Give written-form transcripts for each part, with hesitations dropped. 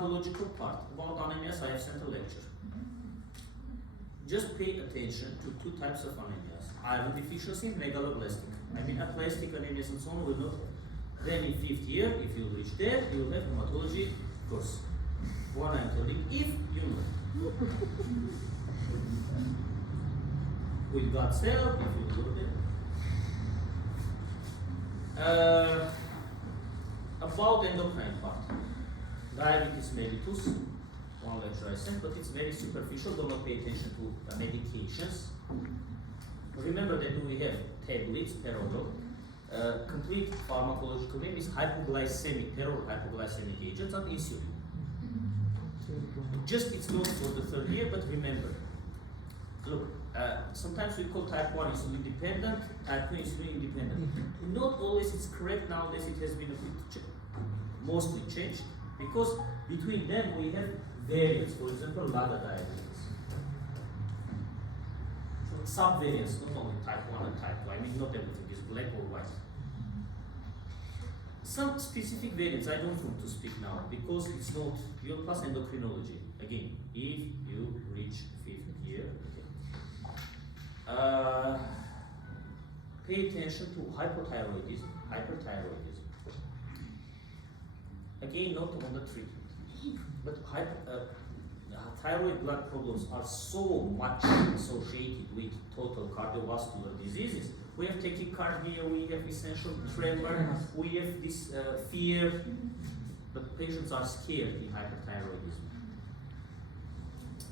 pathological part. About anemias, I have sent a lecture. Just pay attention to two types of anemias: iron deficiency and megaloblastic. I mean, aplastic anemias and so on will not. Then in 5th year, if you reach there, you will have hematology course. One I'm telling, if you know. With God's help, if you know that. About endocrine part. Diabetes mellitus, one lecture I sent, but it's very superficial. Do not pay attention to medications. Remember that we have tablets, perorol. Complete pharmacological name is hypoglycemic, perorol hypoglycemic agents and insulin. Just it's not for the 3rd year, but remember. Look, sometimes we call type 1 insulin dependent, type 2 insulin independent. Not always it's correct. Nowadays it has been a bit mostly changed, because between them we have variants. For example, LADA diabetes. So subvariants, not only type 1 and type 2. I mean, not everything is black or white. Some specific variants I don't want to speak now, because it's not your class endocrinology. Again, if you reach 5th year, pay attention to hypothyroidism, hyperthyroidism. Again, not on the treatment, but thyroid blood problems are so much associated with total cardiovascular diseases. We have tachycardia, we have essential tremor, we have this fear, but patients are scared in hyperthyroidism.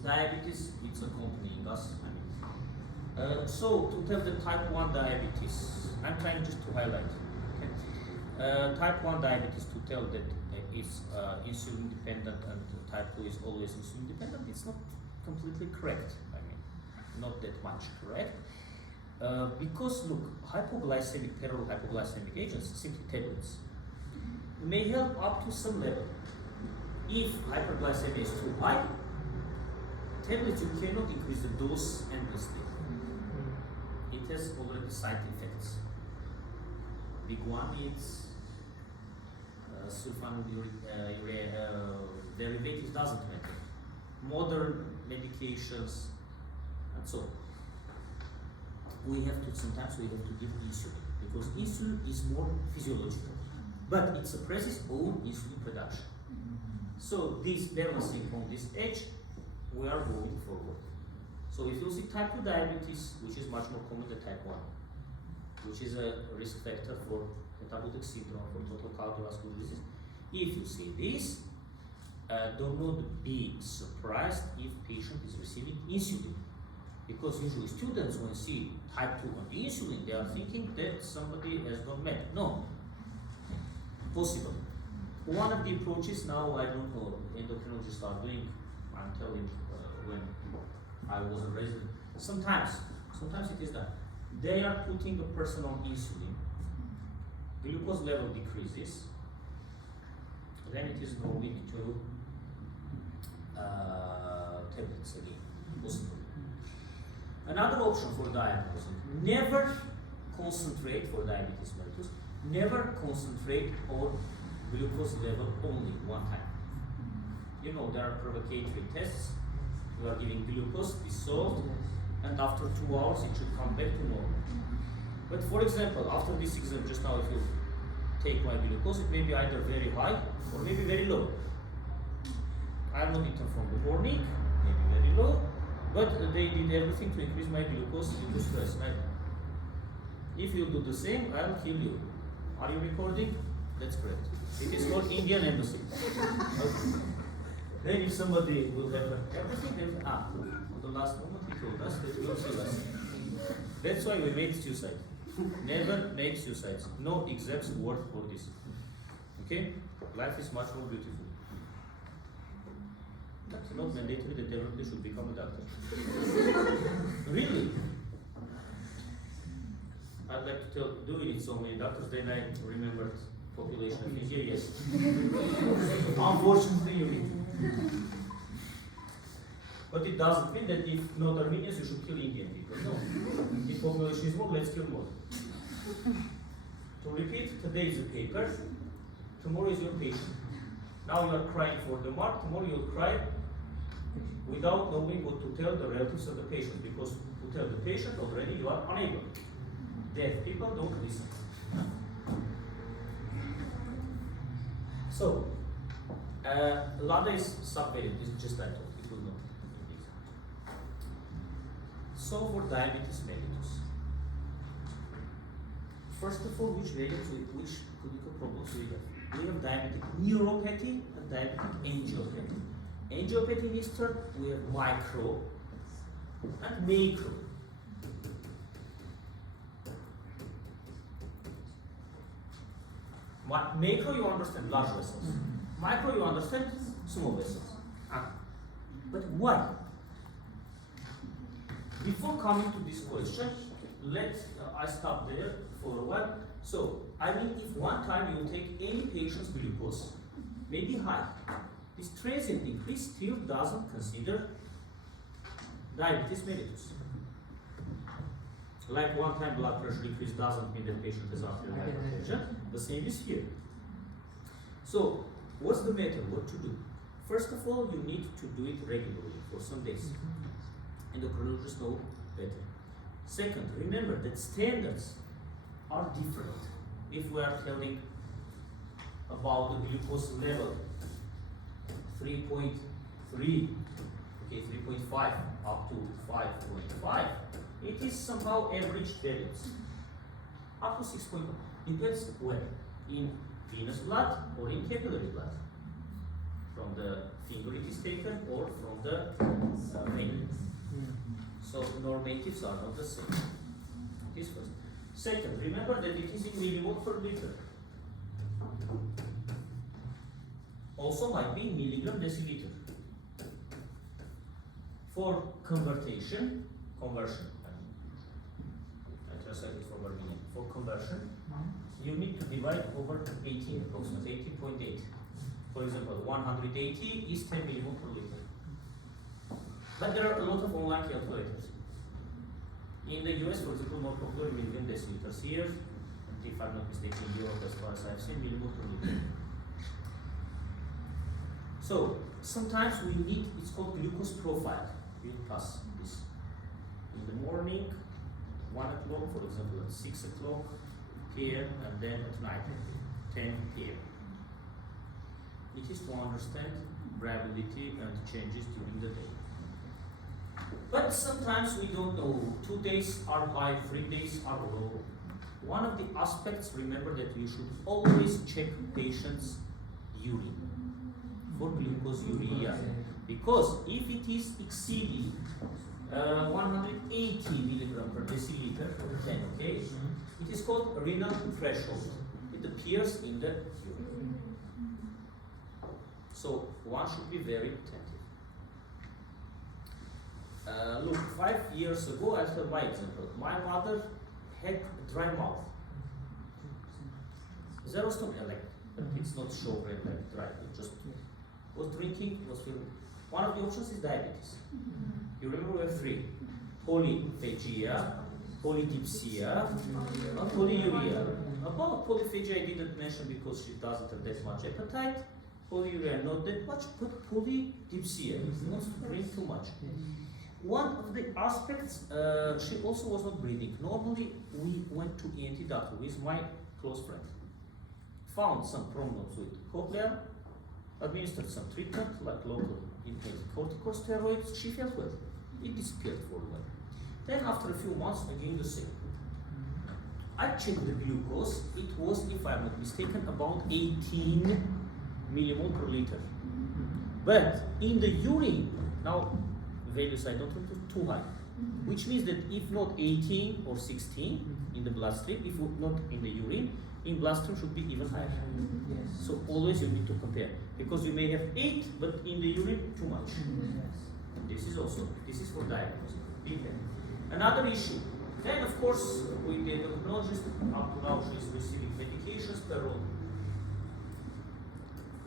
Diabetes, it's accompanying us. So to tell the type 1 diabetes, I'm trying just to highlight. Okay? Type 1 diabetes, to tell that it's insulin dependent and type 2 is always insulin dependent, it's not completely correct. I mean, not that much correct. Because look, hypoglycemic, perorol hypoglycemic agents, simply tablets, may help up to some level. If hyperglycemia is too high, tablets you cannot increase the dose endlessly. It has already side effects. Big one is sulfonylurea derivatives doesn't matter. Modern medications and so on. Sometimes we have to give insulin, because insulin is more physiological, but it suppresses own insulin production. So this balancing on this edge, we are moving forward. So if you see type 2 diabetes, which is much more common than type 1, which is a risk factor for metabolic syndrome, for total cardiovascular disease, if you see this, do not be surprised if patient is receiving insulin. Because usually students, when see type 2 on the insulin, they are thinking that somebody has gone mad. No, possible. One of the approaches now, I don't know, endocrinologists are doing, I'm telling when I was a resident, sometimes it is that they are putting a person on insulin, glucose level decreases, then it is going to tablets again, possible. Another option for diagnosing, never concentrate for diabetes mellitus, never concentrate on glucose level only one time. You know, there are provocatory tests. You are giving glucose dissolved, and after 2 hours it should come back to normal. But for example, after this exam just now, if you take my glucose, it may be either very high or maybe very low. I am not eaten from the morning, maybe very low, but they did everything to increase my glucose due to stress. Right? If you do the same, I'll kill you. Are you recording? That's correct. It is not Indian embassy. Okay. Then if somebody will have everything, on the last moment he told us that he will kill us. That's why we made suicide. Never make suicides. No exact word for this. Okay? Life is much more beautiful. That's not mandatory that everybody should become a doctor. Really? I'd like to tell, doing it so many doctors, then I remembered population of India, yes. Unfortunately, you need. But it doesn't mean that if not Armenians, you should kill Indian people. No. If population is more, let's kill more. To repeat, today is a paper, tomorrow is your patient. Now you are crying for the mark, tomorrow you'll cry without knowing what to tell the relatives of the patient, because to tell the patient already you are unable. Deaf people don't listen. So, LADA is subvariant, it's just that it will not be exam. So for diabetes mellitus, first of all, which variants, which clinical problems we have? We have diabetic neuropathy and diabetic angiopathy. Angiopathy means we have micro and macro. Macro you understand, large vessels. Micro you understand, small vessels. But why? Before coming to this question, I stop there for a while. So, I mean, if one time you take any patient's glucose, maybe high, this transient increase still doesn't consider diabetes mellitus. Like one time blood pressure increase doesn't mean that patient has arterial hypertension. The same is here. So, what's the method? What to do? First of all, you need to do it regularly for some days. Endocrinologists know better. Second, remember that standards are different. If we are telling about the glucose level, 3.3, okay, 3.5 up to 5.5, it is somehow average values. Up to 6.1. Depends where. In venous blood or in capillary blood. From the finger it is taken or from the vein. So normatives are not the same. This first. Second, remember that it is in millimole per liter. Also might be in milligram deciliter. For conversion, I translate it for million. For conversion, you need to divide over 18, approximately 18.8. For example, 180 is 10 millimole per liter. But there are a lot of online calculators. In the US, for example, more popular milligram deciliters here, and if I'm not mistaken, Europe, as far as I've seen, millimole per liter. So, sometimes we need, it's called glucose profile. We'll pass this. In the morning, 1 o'clock, for example, at 6 o'clock p.m., and then at night, 10 p.m. It is to understand variability and changes during the day. But sometimes we don't know. 2 days are high, 3 days are low. One of the aspects, remember that you should always check patients' urine for glucosuria. Because if it is exceeding 180 milligram per deciliter, then okay, it is called renal threshold. It appears in the urine. So one should be very attentive. Look, 5 years ago, I'll tell my example. My mother had dry mouth. Zero stomach, like, it's not show red, like dry. It just was drinking, was feeling. One of the options is diabetes. You remember we have 3: polyphagia, polydipsia, and polyuria. About polyphagia I didn't mention because she doesn't have that much appetite. Polyuria not that much, but polydipsia, she wants to drink too much. One of the aspects, she also was not breathing. Normally, we went to ENT doctor with my close friend. Found some problems with cochlea, administered some treatment, like local inhaled corticosteroids. She felt well. It disappeared for a while. Then after a few months, again the same. I checked the glucose. It was, if I'm not mistaken, about 18 millimole per liter. But in the urine, now values I don't want to too high, which means that if not 18 or 16 in the bloodstream, if not in the urine, in bloodstream should be even higher. Yes. So always you need to compare, because you may have 8, but in the urine too much. Yes. This is for diagnosis. Another issue. Then of course with the endocrinologist, up to now she is receiving medications per room.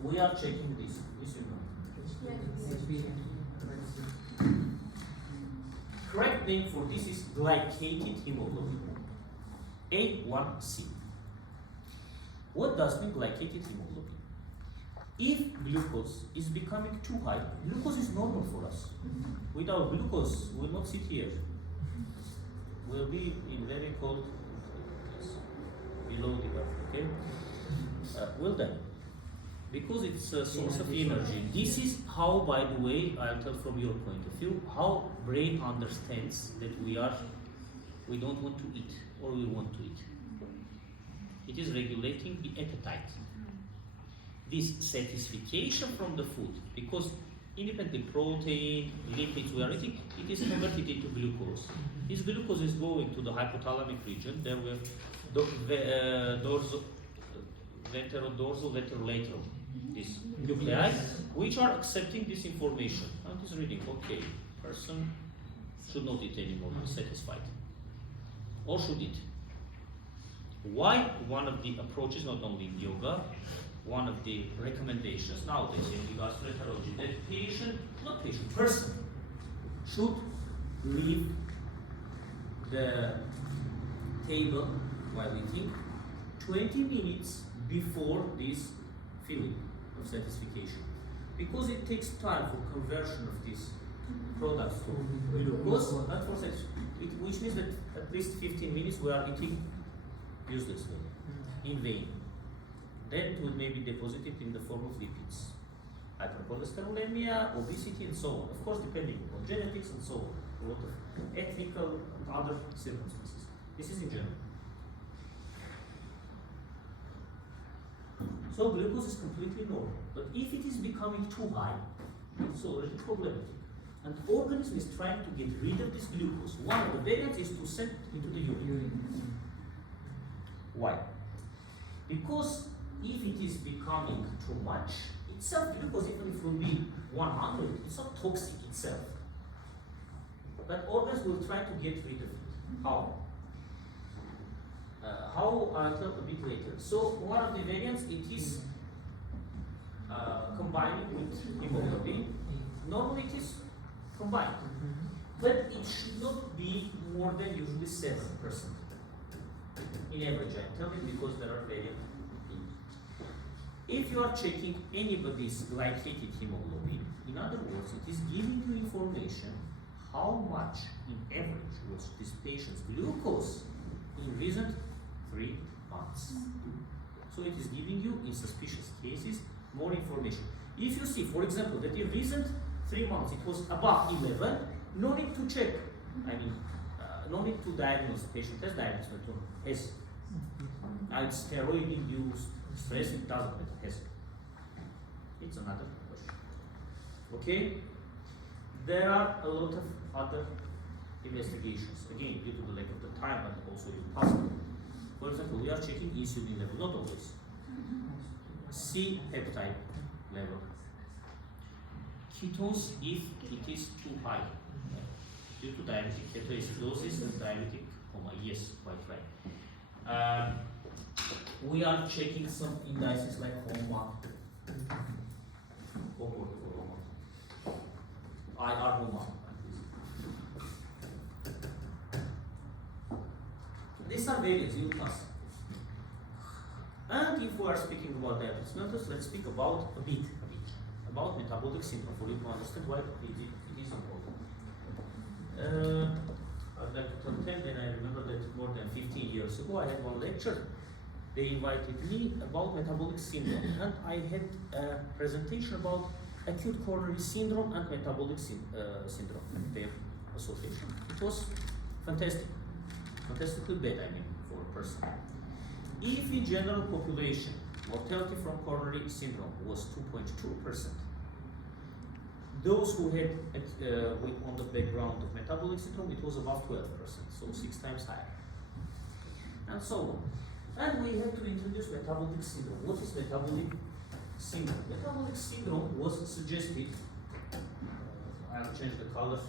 We are checking this. This you know. Correct name for this is glycated hemoglobin, A1C. What does mean glycated hemoglobin? If glucose is becoming too high, glucose is normal for us. Without glucose, we will not sit here. We'll be in very cold, below the earth, okay? We'll die. Because it's a source of energy. This is how, by the way, I'll tell from your point of view, how brain understands that we don't want to eat, or we want to eat. It is regulating the appetite. This satisfaction from the food, because independently protein, lipids we are eating, it is converted into glucose. This glucose is going to the hypothalamic region. There we have ventrodorsal, ventrolateral, these nuclei, which are accepting this information. And is reading, okay, person should not eat anymore, is satisfied. Or should eat. Why? One of the approaches, not only in yoga, one of the recommendations nowadays in gastroenterology, that person should leave the table while eating 20 minutes before this feeling of satisfaction, because it takes time for conversion of these products to glucose and for which means that at least 15 minutes we are eating uselessly, in vain. Then it will maybe deposit it in the form of lipids, hypercholesterolemia, obesity, and so on. Of course, depending on genetics and so on, a lot of ethical and other circumstances. This is in general. So glucose is completely normal, but if it is becoming too high, it's already problematic. And the organism is trying to get rid of this glucose. One of the variants is to send it into the urine. Why? Because if it is becoming too much, itself glucose, even if it will be 100, it's not toxic itself. But organisms will try to get rid of it. How? How I'll tell a bit later. So one of the variants, it is combining with hemoglobin. Normally it is combined, but it should not be more than usually 7% in average. I'm telling because there are variants. If you are checking anybody's glycated hemoglobin, in other words, it is giving you information how much in average was this patient's glucose in recent 3 months. So it is giving you, in suspicious cases, more information. If you see, for example, that in recent 3 months it was above 11, no need to check. I mean, no need to diagnose the patient as diabetes mellitus. It's steroid-induced stress, it doesn't matter. It's another question. Okay? There are a lot of other investigations, again, due to the lack of the time, but also impossible. For example, we are checking insulin level, not always. C-peptide level. Ketones, if it is too high, due to diabetic ketoacidosis and diabetic coma. Yes, quite right. We are checking some indices like HOMA, IR HOMA. These are variants you pass. And if we are speaking about diabetes mellitus, let's speak about a bit about metabolic syndrome for you to understand why it is important. I'd like to tell, then I remember that more than 15 years ago I had one lecture. They invited me about metabolic syndrome, and I had a presentation about acute coronary syndrome and metabolic syndrome, their association. It was fantastic, fantastically bad, I mean, for a person. If in general population, mortality from coronary syndrome was 2.2%, those who had on the background of metabolic syndrome, it was above 12%, so 6 times higher, and so on. And we had to introduce metabolic syndrome. What is metabolic syndrome? Metabolic syndrome was suggested, I'll change the color,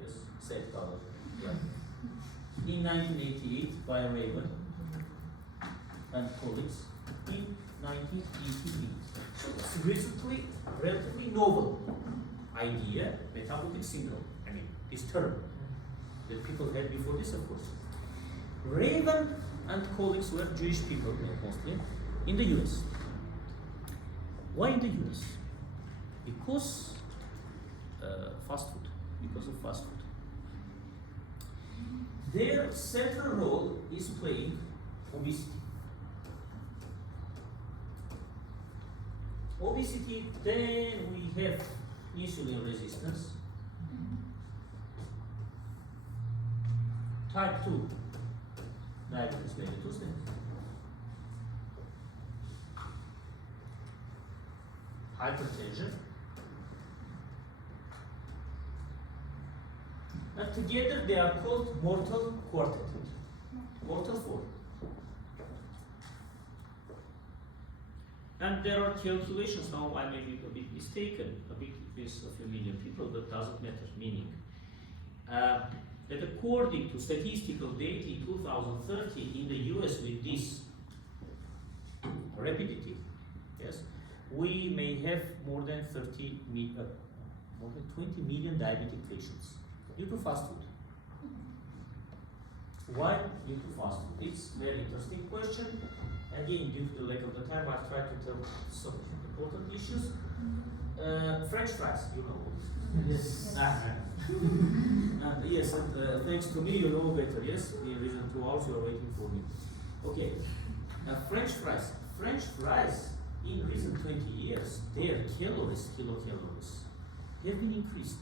yes, same color, yeah. In 1988 by Raven and colleagues in 1988. So it's relatively novel idea, metabolic syndrome. I mean, this term that people had before this, of course. Raven and colleagues were Jewish people, mostly, in the US. Why in the US? Because fast food. Because of fast food. Their central role is playing obesity. Obesity, then we have insulin resistance. Type 2 diabetes mellitus, hypertension, and together they are called mortal quartet. Mortal 4. And there are calculations now, I may be a bit mistaken, a bit with a few million people, but doesn't matter, meaning that according to statistical data in 2030 in the US with this rapidity, yes, we may have more than 20 million diabetic patients due to fast food. Why due to fast food? It's a very interesting question. Again, due to the lack of the time, I've tried to tell some important issues. French fries, you know. Yes. Yes, and thanks to me, you know better. Yes, in reason 2 hours you are waiting for me. Okay, French fries. French fries in recent 20 years, their calories, kilocalories, have been increased.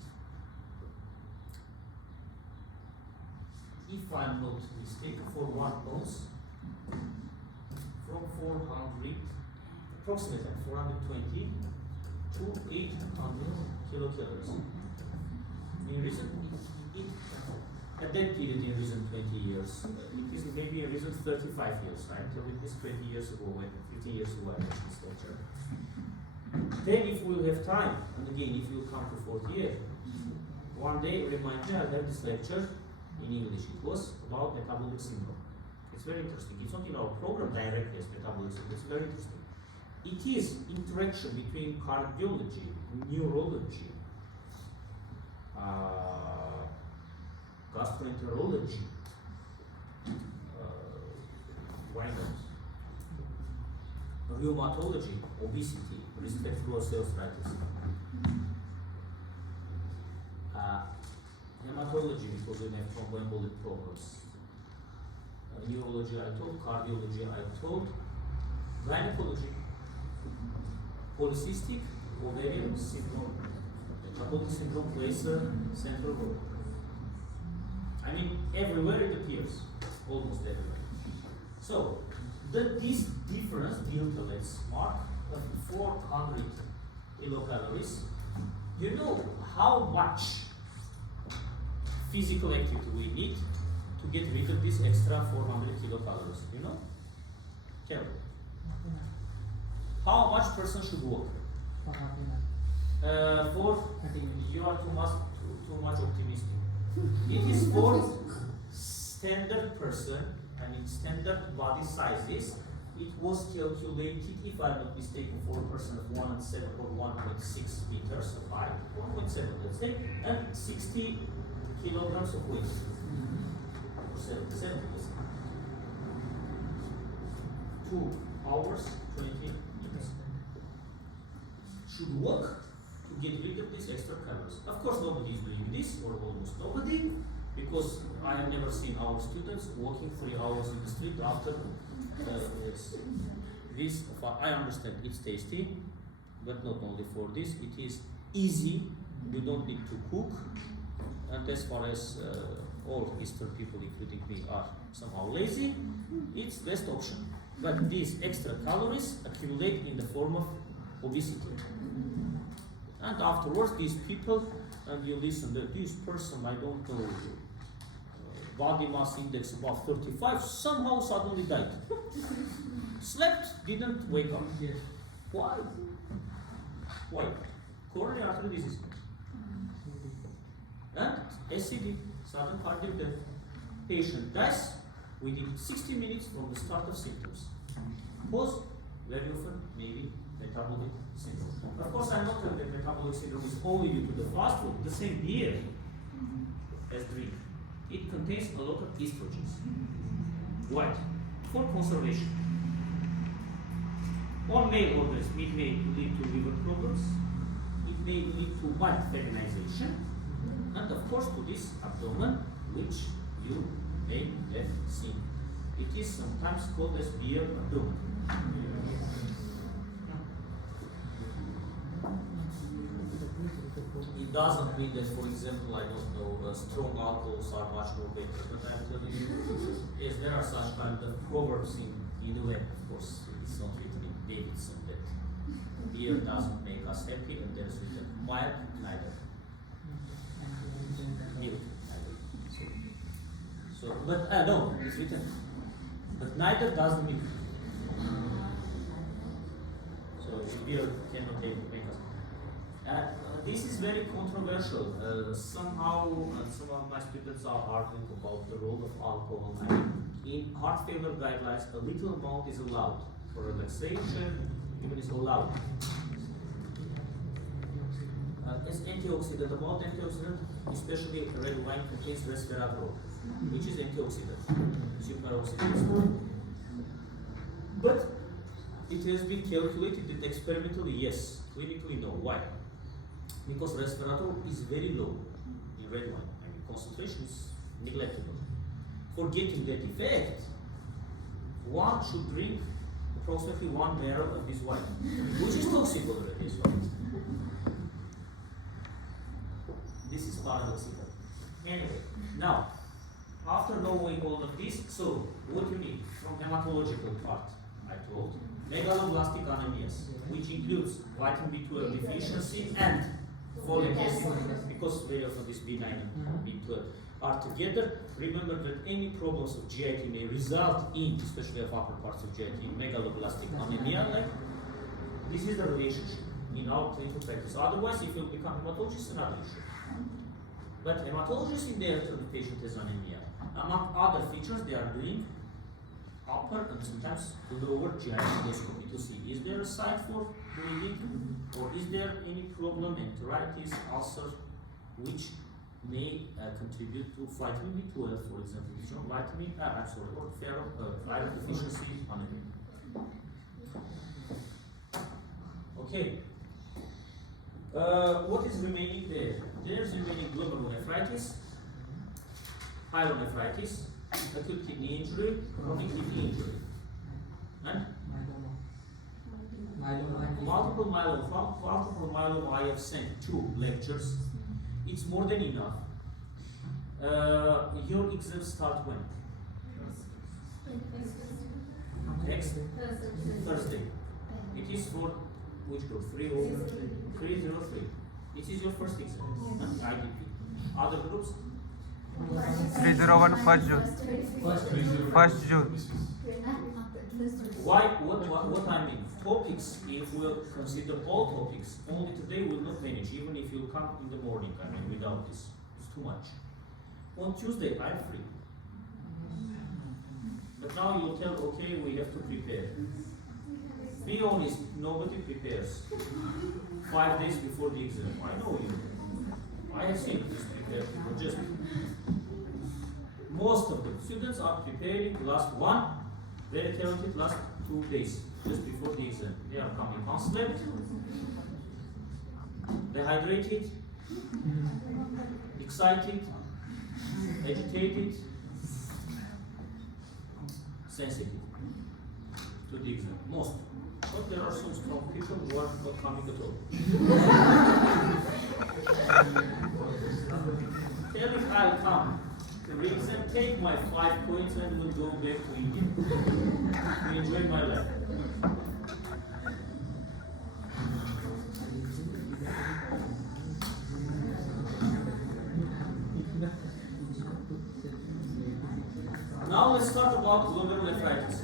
If I'm not mistaken, for 1 ounce, from 400, approximately 420 to 800 kilocalories. In recent, at that period in recent 20 years, it is maybe in recent 35 years, right? So it is 20 years ago, 15 years ago I had this lecture. Then if we'll have time, and again if you'll come to 4th year, one day remind me, I'll have this lecture in English. It was about metabolic syndrome. It's very interesting. It's not in our program directly as metabolic syndrome. It's very interesting. It is interaction between cardiology, neurology, gastroenterology, why not? Rheumatology, obesity, respect to osteoarthritis. Hematology, because we have thromboembolic problems. Neurology, I told, cardiology, I told, gynecology, polycystic ovarian syndrome. Metabolic syndrome plays a central role. I mean, everywhere it appears, almost everywhere. So, this difference, delta, let's mark, of 400 kilocalories, you know how much physical activity we need to get rid of this extra 400 kilocalories, you know? Carol. How much person should work? You are too much optimistic. It is for standard person and in standard body sizes. It was calculated, if I'm not mistaken, for a person of 1.7 or 1.6 meters of height, 1.7 let's say, and 60 kilograms of weight. Or 70, 2 hours, 20 minutes. Should work to get rid of these extra calories. Of course, nobody is doing this, or almost nobody, because I have never seen our students walking 3 hours in the street after this. I understand it's tasty, but not only for this. It is easy. You don't need to cook. And as far as all Eastern people, including me, are somehow lazy, it's best option. But these extra calories accumulate in the form of obesity. And afterwards, these people, and you listen to this person, I don't know, body mass index about 35, somehow suddenly died. Slept, didn't wake up. Yes. Why? Why? Coronary artery disease. And SCD, sudden cardiac death. Patient dies within 60 minutes from the start of symptoms. Cause, very often, maybe metabolic syndrome. Of course, I'm not telling that metabolic syndrome is only due to the fast food. The same beer as drink. It contains a lot of estrogens. Why? For conservation. On male orders, it may lead to liver problems, it may lead to mild feminization, and of course to this abdomen, which you may have seen. It is sometimes called as beer abdomen. It doesn't mean that, for example, I don't know, strong alcohols are much more better, but I'm telling you, yes, there are such kind of proverbs in the web, of course. It's not written in Davidson that beer doesn't make us happy, and there's written mild neither. Milk neither. So, but no, it's written. But neither doesn't mean. So beer cannot make us. This is very controversial. Somehow, some of my students are arguing about the role of alcohol. In heart failure guidelines, a little amount is allowed for relaxation, even is allowed. As antioxidant, about antioxidant, especially red wine contains resveratrol, which is antioxidant, superoxidant. But it has been calculated that experimentally, yes, clinically, no. Why? Because resveratrol is very low in red wine. I mean, concentration is neglectable. For getting that effect, one should drink approximately 1 barrel of this wine, which is toxic already as well. This is paradoxical. Anyway, now, after knowing all of this, so what you need from hematological part, I told, megaloblastic anemias, which includes vitamin B12 deficiency and folic acid, because very often this B9 and B12 are together. Remember that any problems of GIT may result in, especially of upper parts of GIT, in megaloblastic anemia. Like, this is the relationship in our clinical practice. Otherwise, if you become hematologist, another issue. But hematologists in their turn, the patient has anemia. Among other features, they are doing upper and sometimes lower GI endoscopy to see is there a site for bleeding, or is there any problem, enteritis, ulcer, which may contribute to vitamin B12, for example, which are vitamin, or iron deficiency anemia. Okay. What is remaining there? There's remaining glomerulonephritis, pyelonephritis, acute kidney injury, chronic kidney injury, and multiple myeloma. Multiple myeloma, I have sent 2 lectures. It's more than enough. Your exams start when? Next Thursday. It is for which group? 303. This is your first exam. IDP. Other groups? 301 1st June. 1st June. Why? What I mean? Topics, if we'll consider all topics, only today will not manage, even if you come in the morning, I mean, without this. It's too much. On Tuesday, I'm free. But now you'll tell, okay, we have to prepare. Be honest, nobody prepares 5 days before the exam. I know you. I have seen this prepared people, just most of the students are preparing last one, very talented last 2 days, just before the exam. They are coming unslept, dehydrated, excited, agitated, sensitive to the exam. Most. But there are some strong people who are not coming at all. Tell him I'll come. The reason, take my 5 points and we'll go back to India. I enjoy my life. Now let's talk about glomerulonephritis.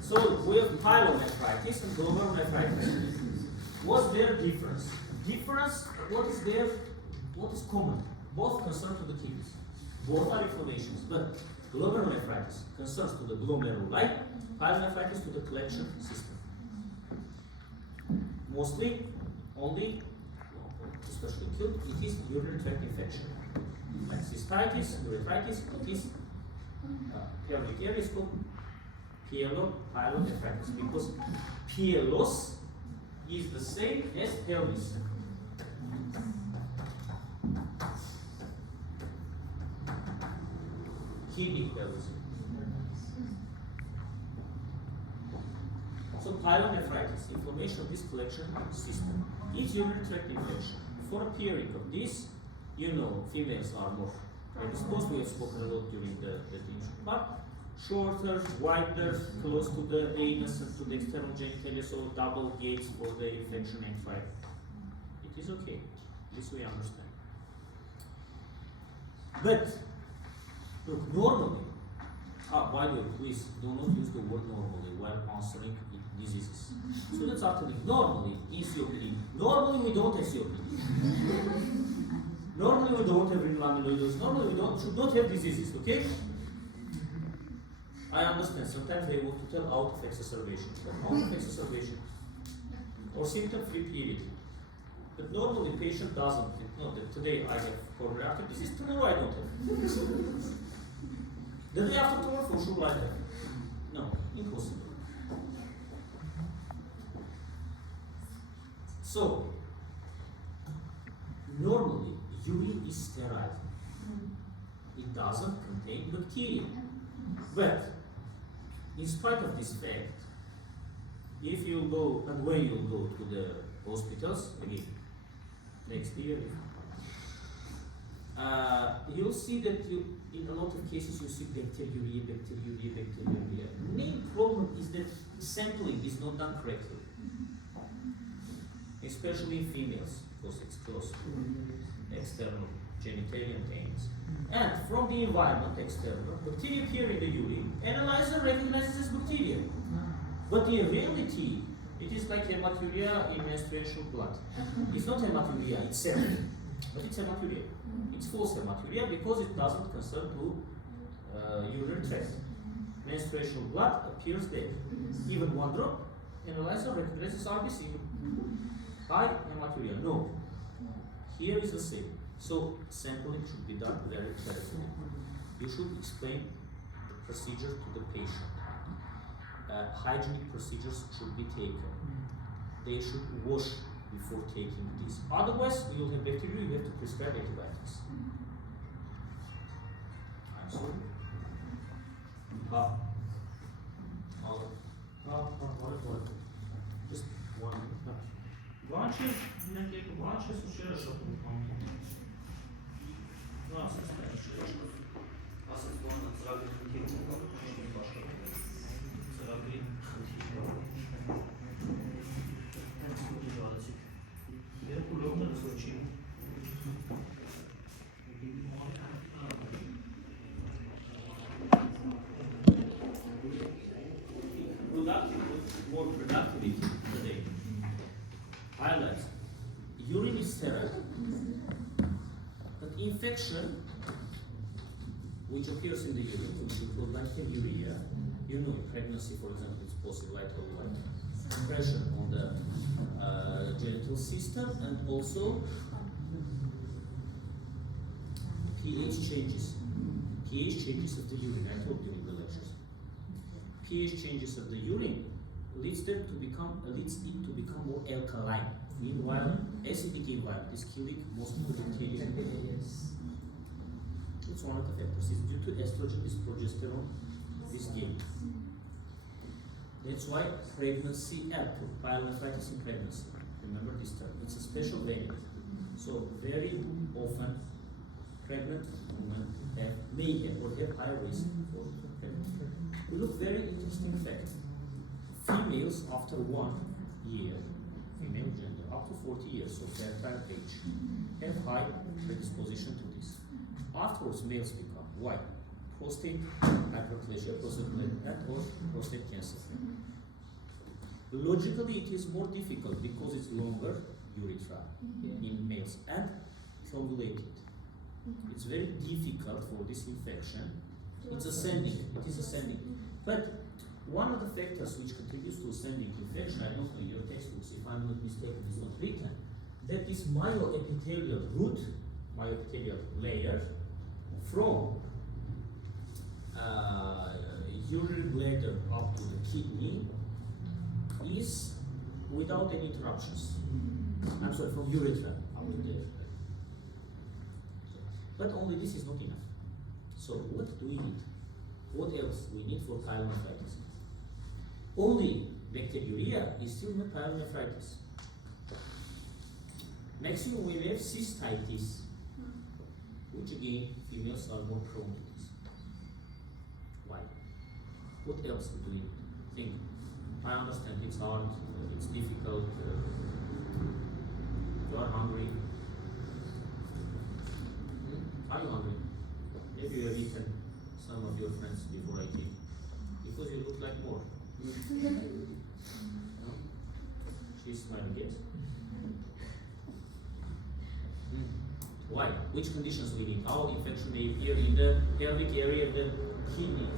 So we have pyelonephritis and glomerulonephritis. What's their difference? What is there? What is common? Both concern to the kidneys. Both are inflammations, but glomerulonephritis concerns to the glomeruli, pyelonephritis to the collection system. Mostly, only, especially acute, it is urinary tract infection. Like cystitis, urethritis, it is pelvic area is called Pyelonephritis, because pyelos is the same as pelvis. Kidney pelvis. So pyelonephritis, inflammation of this collection system. It's urinary tract infection. For a period of this, you know, females are more predisposed. We have spoken a lot during the teaching. But shorter, wider, close to the anus and to the external genitalia, so double gates for the infection and fire. It is okay. This we understand. But look, normally, by the way, please do not use the word normally while answering diseases. So that's after me. Normally, in COPD, normally we don't have COPD. Normally we don't have renal amyloidosis. Normally we should not have diseases, okay? I understand, sometimes they want to tell out of exacerbation. But out of exacerbation or symptom-free period. But normally patient doesn't know that today I have coronary artery disease, tomorrow I don't have. The day after tomorrow for sure I have. No, impossible. So, normally urine is sterile. It doesn't contain bacteria. But, in spite of this fact, if you go, and when you go to the hospitals, again, next year, you'll see that in a lot of cases you see bacteriuria. Main problem is that sampling is not done correctly, especially in females, because it's close to external genitalia and anus. And from the environment, external, bacteria appear in the urine, analyzer recognizes as bacteria. But in reality, it is like hematuria in menstrual blood. It's not hematuria itself, but it's hematuria. It's false hematuria because it doesn't concern to urinary tract. Menstrual blood appears there. Even one drop, analyzer recognizes RBC. High hematuria. No. Here is the same. So sampling should be done very carefully. You should explain the procedure to the patient. Hygienic procedures should be taken. They should wash before taking this. Otherwise, you will have bacteria, you have to prescribe antibiotics. I'm sorry. Just one. Lunches, then take lunches, so Nasıl asıl sonra sıra bir başka sıra bir я кулёвно разлучил. More productivity today highlights urine is sterile. Infection, which appears in the urine, which include like urea, you know, in pregnancy, for example, it's possible like pressure on the genital system, and also pH changes. pH changes of the urine. I told during the lectures. pH changes of the urine leads it to become more alkaline. Meanwhile, acidic environment is killing most of the bacteria. It's one of the factors. It's due to estrogen, this progesterone, this gain. That's why pregnancy and pyelonephritis in pregnancy. Remember this term. It's a special variant. So very often, pregnant women may have or have high risk for pregnancy. We look very interesting fact. Females after 1 year, female gender, up to 40 years, so fertile age, have high predisposition to this. Afterwards, males become why? Prostate hyperplasia, prostate or prostate cancer. Logically, it is more difficult because it's longer urethra in males and convoluted. It's very difficult for this infection. It's ascending. It is ascending. But one of the factors which contributes to ascending infection, I don't know in your textbooks, if I'm not mistaken, is not written, that this myoepithelial root, myoepithelial layer from urinary bladder up to the kidney is without any interruptions. I'm sorry, from urethra up to there. But only this is not enough. So what do we need? What else we need for pyelonephritis? Only bacteriuria is still not pyelonephritis. Maximum we have cystitis, which again females are more prone to this. Why? What else do we need? Think. I understand it's hard, it's difficult, you are hungry. Are you hungry? Maybe you have eaten some of your friends before I came. Because you look like more. No? She's smiling, yes? Why? Which conditions we need? How infection may appear in the pelvic area of the kidney.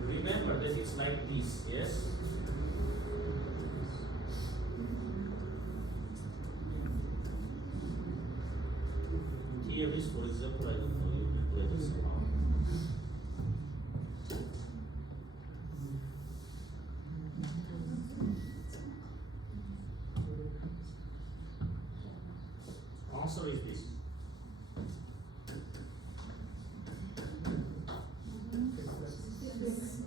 Remember that it's like this, yes? Here is, for example, I don't know, you can let us somehow. Answer is this.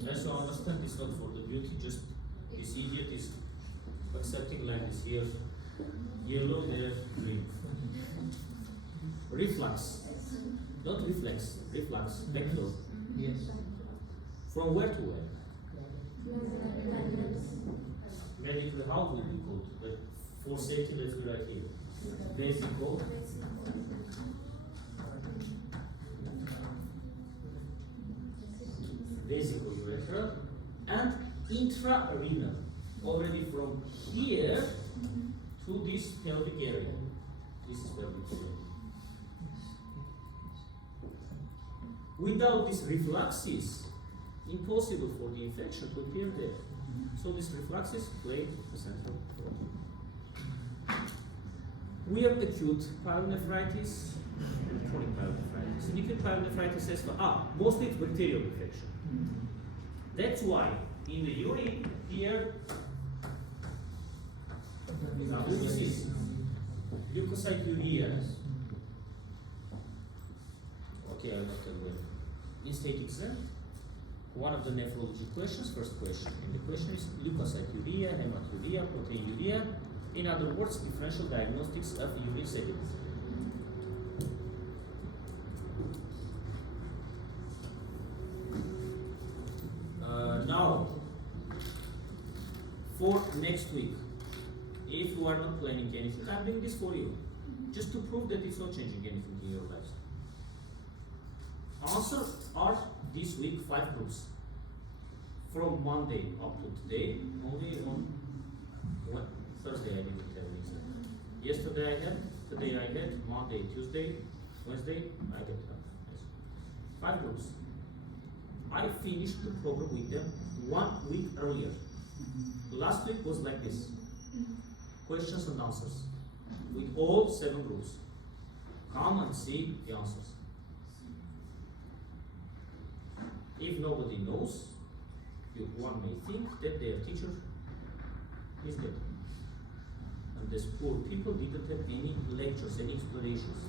As you understand, it's not for the beauty, just this idiot is accepting like this here, yellow, there, green. Reflux, not reflex, reflux, backflow. Yes. From where to where? Medically, how will be called? But for safety, let's be right here. Vesicle. Vesico-urethral and intrarenal. Already from here to this pelvic area. This is pelvic area. Without this refluxes, impossible for the infection to appear there. So this refluxes play the central role. We have acute pyelonephritis and chronic pyelonephritis. And acute pyelonephritis says mostly it's bacterial infection. That's why in the urine here, this is leukocyturia. Okay, I'll not tell you. In state exam, one of the nephrology questions, first question, and the question is leukocyturia, hematuria, proteinuria. In other words, differential diagnostics of urine sediment. Now, for next week, if you are not planning anything, I'm doing this for you, just to prove that it's not changing anything in your lives. Answers are this week 5 groups. From Monday up to today, only on Thursday I didn't have an exam. Yesterday I had, today I had, Monday, Tuesday, Wednesday, I get done. Yes. 5 groups. I finished the program with them 1 week earlier. Last week was like this. Questions and answers. With all 7 groups. Come and see the answers. If nobody knows, one may think that their teacher is dead. And these poor people didn't have any lectures, any explanations.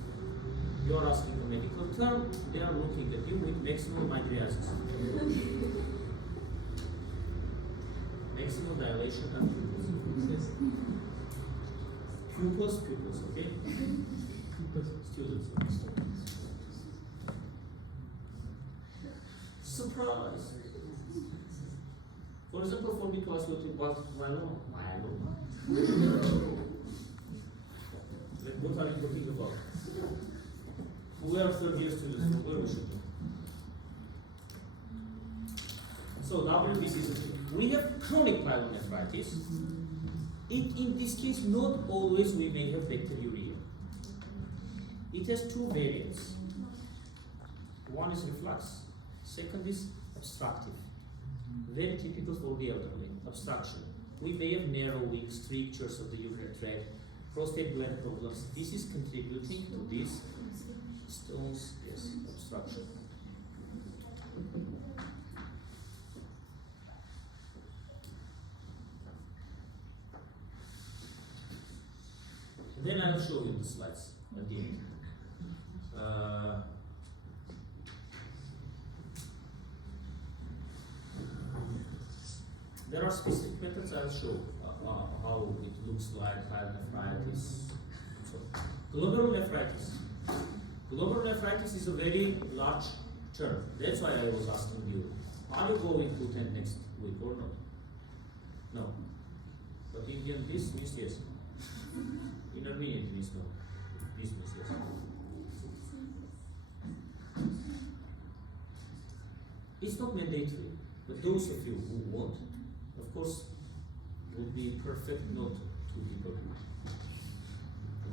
You are asking a medical term, they are looking at you with maximum mydriasis. Maximum dilation and pupils. Pupils, okay? Students. Surprise! For example, for me to ask you what myeloma. What are you talking about? We are 3rd year students, from where we should know. So WBC, we have chronic pyelonephritis. In this case, not always we may have bacteriuria. It has 2 variants. One is reflux, second is obstructive. Very typical for the elderly, obstruction. We may have narrowing strictures of the urinary tract, prostate gland problems. This is contributing to this stones, yes, obstruction. show you the slides at the end. There are specific methods I'll show how it looks like glomerulonephritis. So, glomerulonephritis. Glomerulonephritis is a very large term. That's why I was asking you, are you going to attend next week or not? No. But Indian this means yes. In Armenian it means no. This means yes. It's not mandatory, but those of you who want, of course, would be perfect not two people.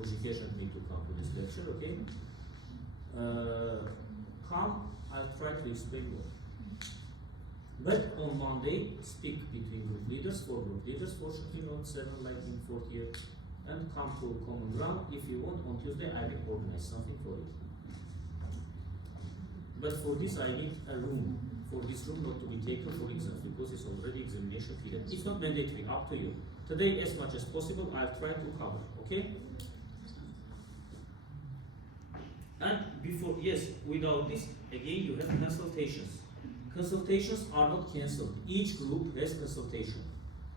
Education need to come to this lecture, okay? Come, I'll try to explain more. But on Monday, speak between group leaders, 4 group leaders, fortunately not 7 like in 4th year, and come to a common ground. If you want, on Tuesday I will organize something for you. But for this I need a room. For this room not to be taken for exams because it's already examination period. It's not mandatory, up to you. Today as much as possible I'll try to cover, okay? And before, yes, without this, again you have consultations. Consultations are not cancelled. Each group has consultation.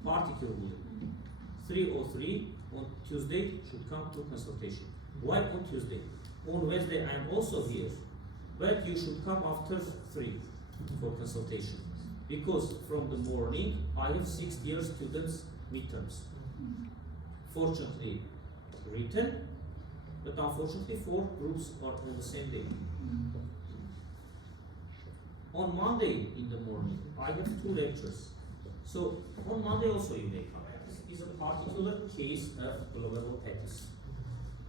Particularly, 303 on Tuesday should come to consultation. Why on Tuesday? On Wednesday I am also here, but you should come after 3 for consultation. Because from the morning I have 6th year students midterms. Fortunately written, but unfortunately 4 groups are on the same day. On Monday in the morning, I have 2 lectures. So on Monday also you may come. This is a particular case of glomerulonephritis.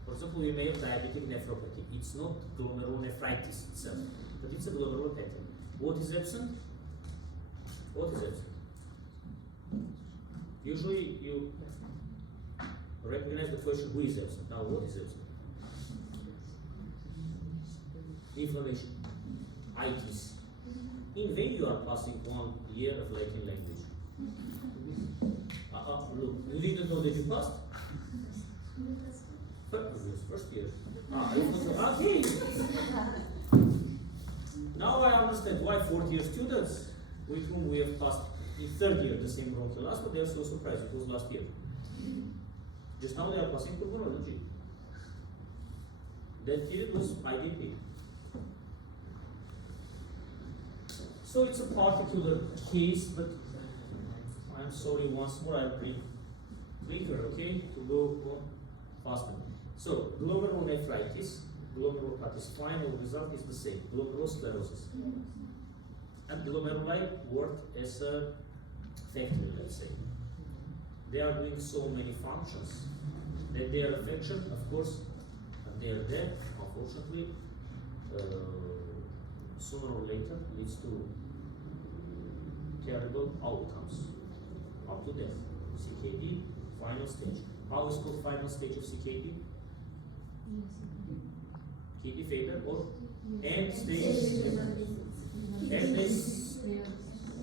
For example, you may have diabetic nephropathy. It's not glomerulonephritis itself, but it's a glomerulopathy. What is absent? What is absent? Usually you recognize the question, who is absent? Now what is absent? Inflammation. itis. In vain you are passing 1 year of Latin language. Look, you didn't know that you passed? First year. Okay. Now I understand why 4th year students with whom we have passed in 3rd year the same bronchial asthma, they are so surprised. It was last year. Just now they are passing pulmonology. That period was IDP. So it's a particular case, but I'm sorry, once more I'll bring clicker, okay, to go faster. So, glomerulonephritis, glomerulopathy's final result is the same, glomerulosclerosis. And glomeruli work as a factory, let's say. They are doing so many functions that their affection, of course, and their death, unfortunately, sooner or later leads to terrible outcomes up to death. CKD, final stage. How is called final stage of CKD? Kidney failure or end stage. End this.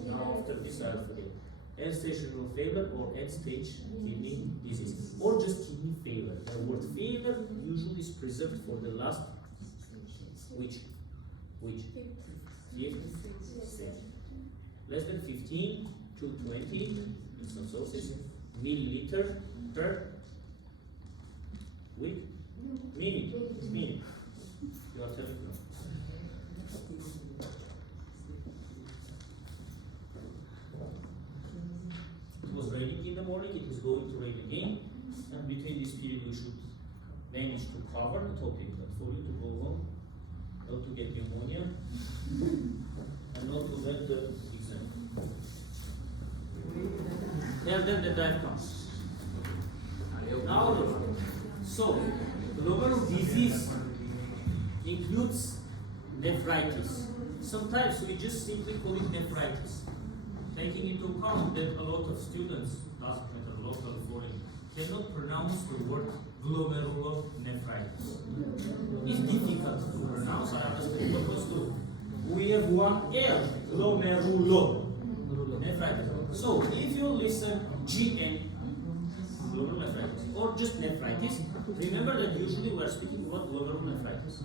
Now after this I'll forget. End stage renal failure or end stage kidney disease. Or just kidney failure. The word failure usually is preserved for the last which? Fifth stage. Less than 15 to 20 in some sources milliliter per week. Minute. You are telling me. It was raining in the morning, it is going to rain again, and between this period you should manage to cover the topic, but for you to go home, not to get pneumonia, and not to let the exam. And then the dive comes. Now look. So, glomerular disease includes nephritis. Sometimes we just simply call it nephritis, taking into account that a lot of students, doesn't matter local or foreign, cannot pronounce the word glomerulonephritis. It's difficult to pronounce, I understand, because look, we have one L, glomerulonephritis. So, if you listen GN, glomerulonephritis, or just just nephritis. Remember that usually we are speaking about glomerulonephritis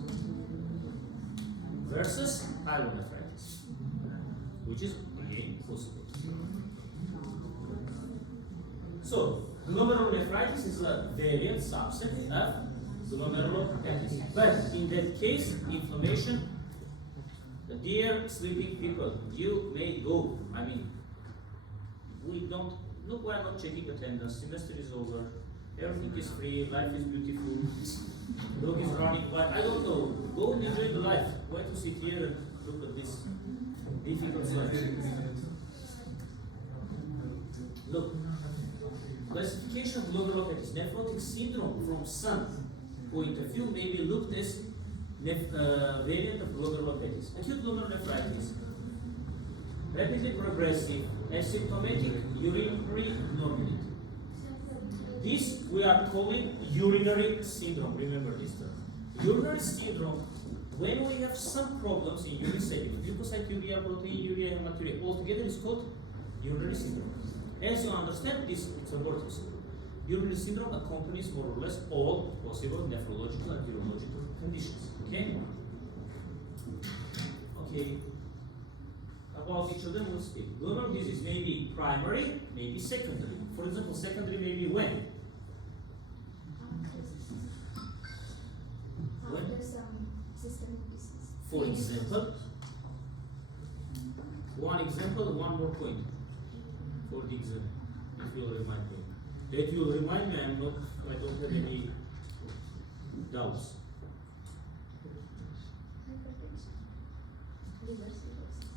versus pyelonephritis, which is again possible. So, glomerulonephritis is a variant subset of glomerulonephritis. But in that case, inflammation, dear sleeping people, you may go. I mean, we don't, look, we are not checking attendance, semester is over, everything is free, life is beautiful, dog is running by, I don't know, go and enjoy the life. Why to sit here and look at this difficult slides? Look, classification of glomerulonephritis, nephrotic syndrome from some point of view may be looked as variant of glomerulonephritis. Acute glomerulonephritis, rapidly progressive, asymptomatic urinary normality. This we are calling urinary syndrome. Remember this term. Urinary syndrome, when we have some problems in urine sediment, leukocyturia, proteinuria, hematuria, altogether is called urinary syndrome. As you understand, this it's a word. Urinary syndrome accompanies more or less all possible nephrological and urological conditions. Okay? Okay. About each of them we'll speak. Glomerular disease may be primary, may be secondary. For example, secondary may be when? After some systemic disease. For example, one example, one more point for the exam, if you'll remind me. That you'll remind me, I don't have any doubts. Hypertension. Liver cirrhosis.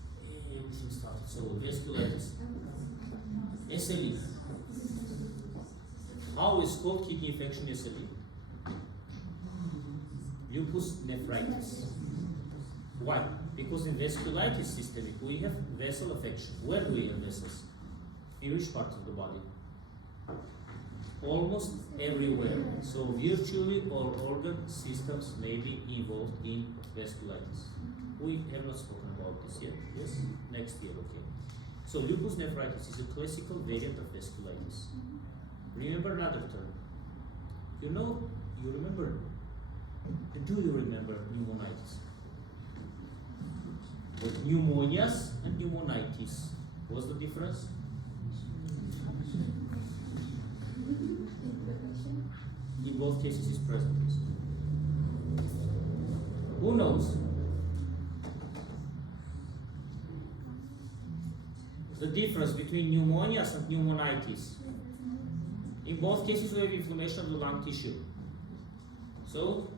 Everything started. So, vasculitis. SLE. How is called kidney infection SLE? Lupus nephritis. Why? Because in vasculitis systemic we have vessel affection. Where do we have vessels? In which part of the body? Almost everywhere. So virtually all organ systems may be involved in vasculitis. We have not spoken about this yet. Yes? Next year, okay. So lupus nephritis is a classical variant of vasculitis. Remember another term. You know, you remember, do you remember pneumonitis? But pneumonias and pneumonitis, what's the difference? In both cases is present. Who knows? The difference between pneumonias and pneumonitis. In both cases we have inflammation of the lung tissue. So,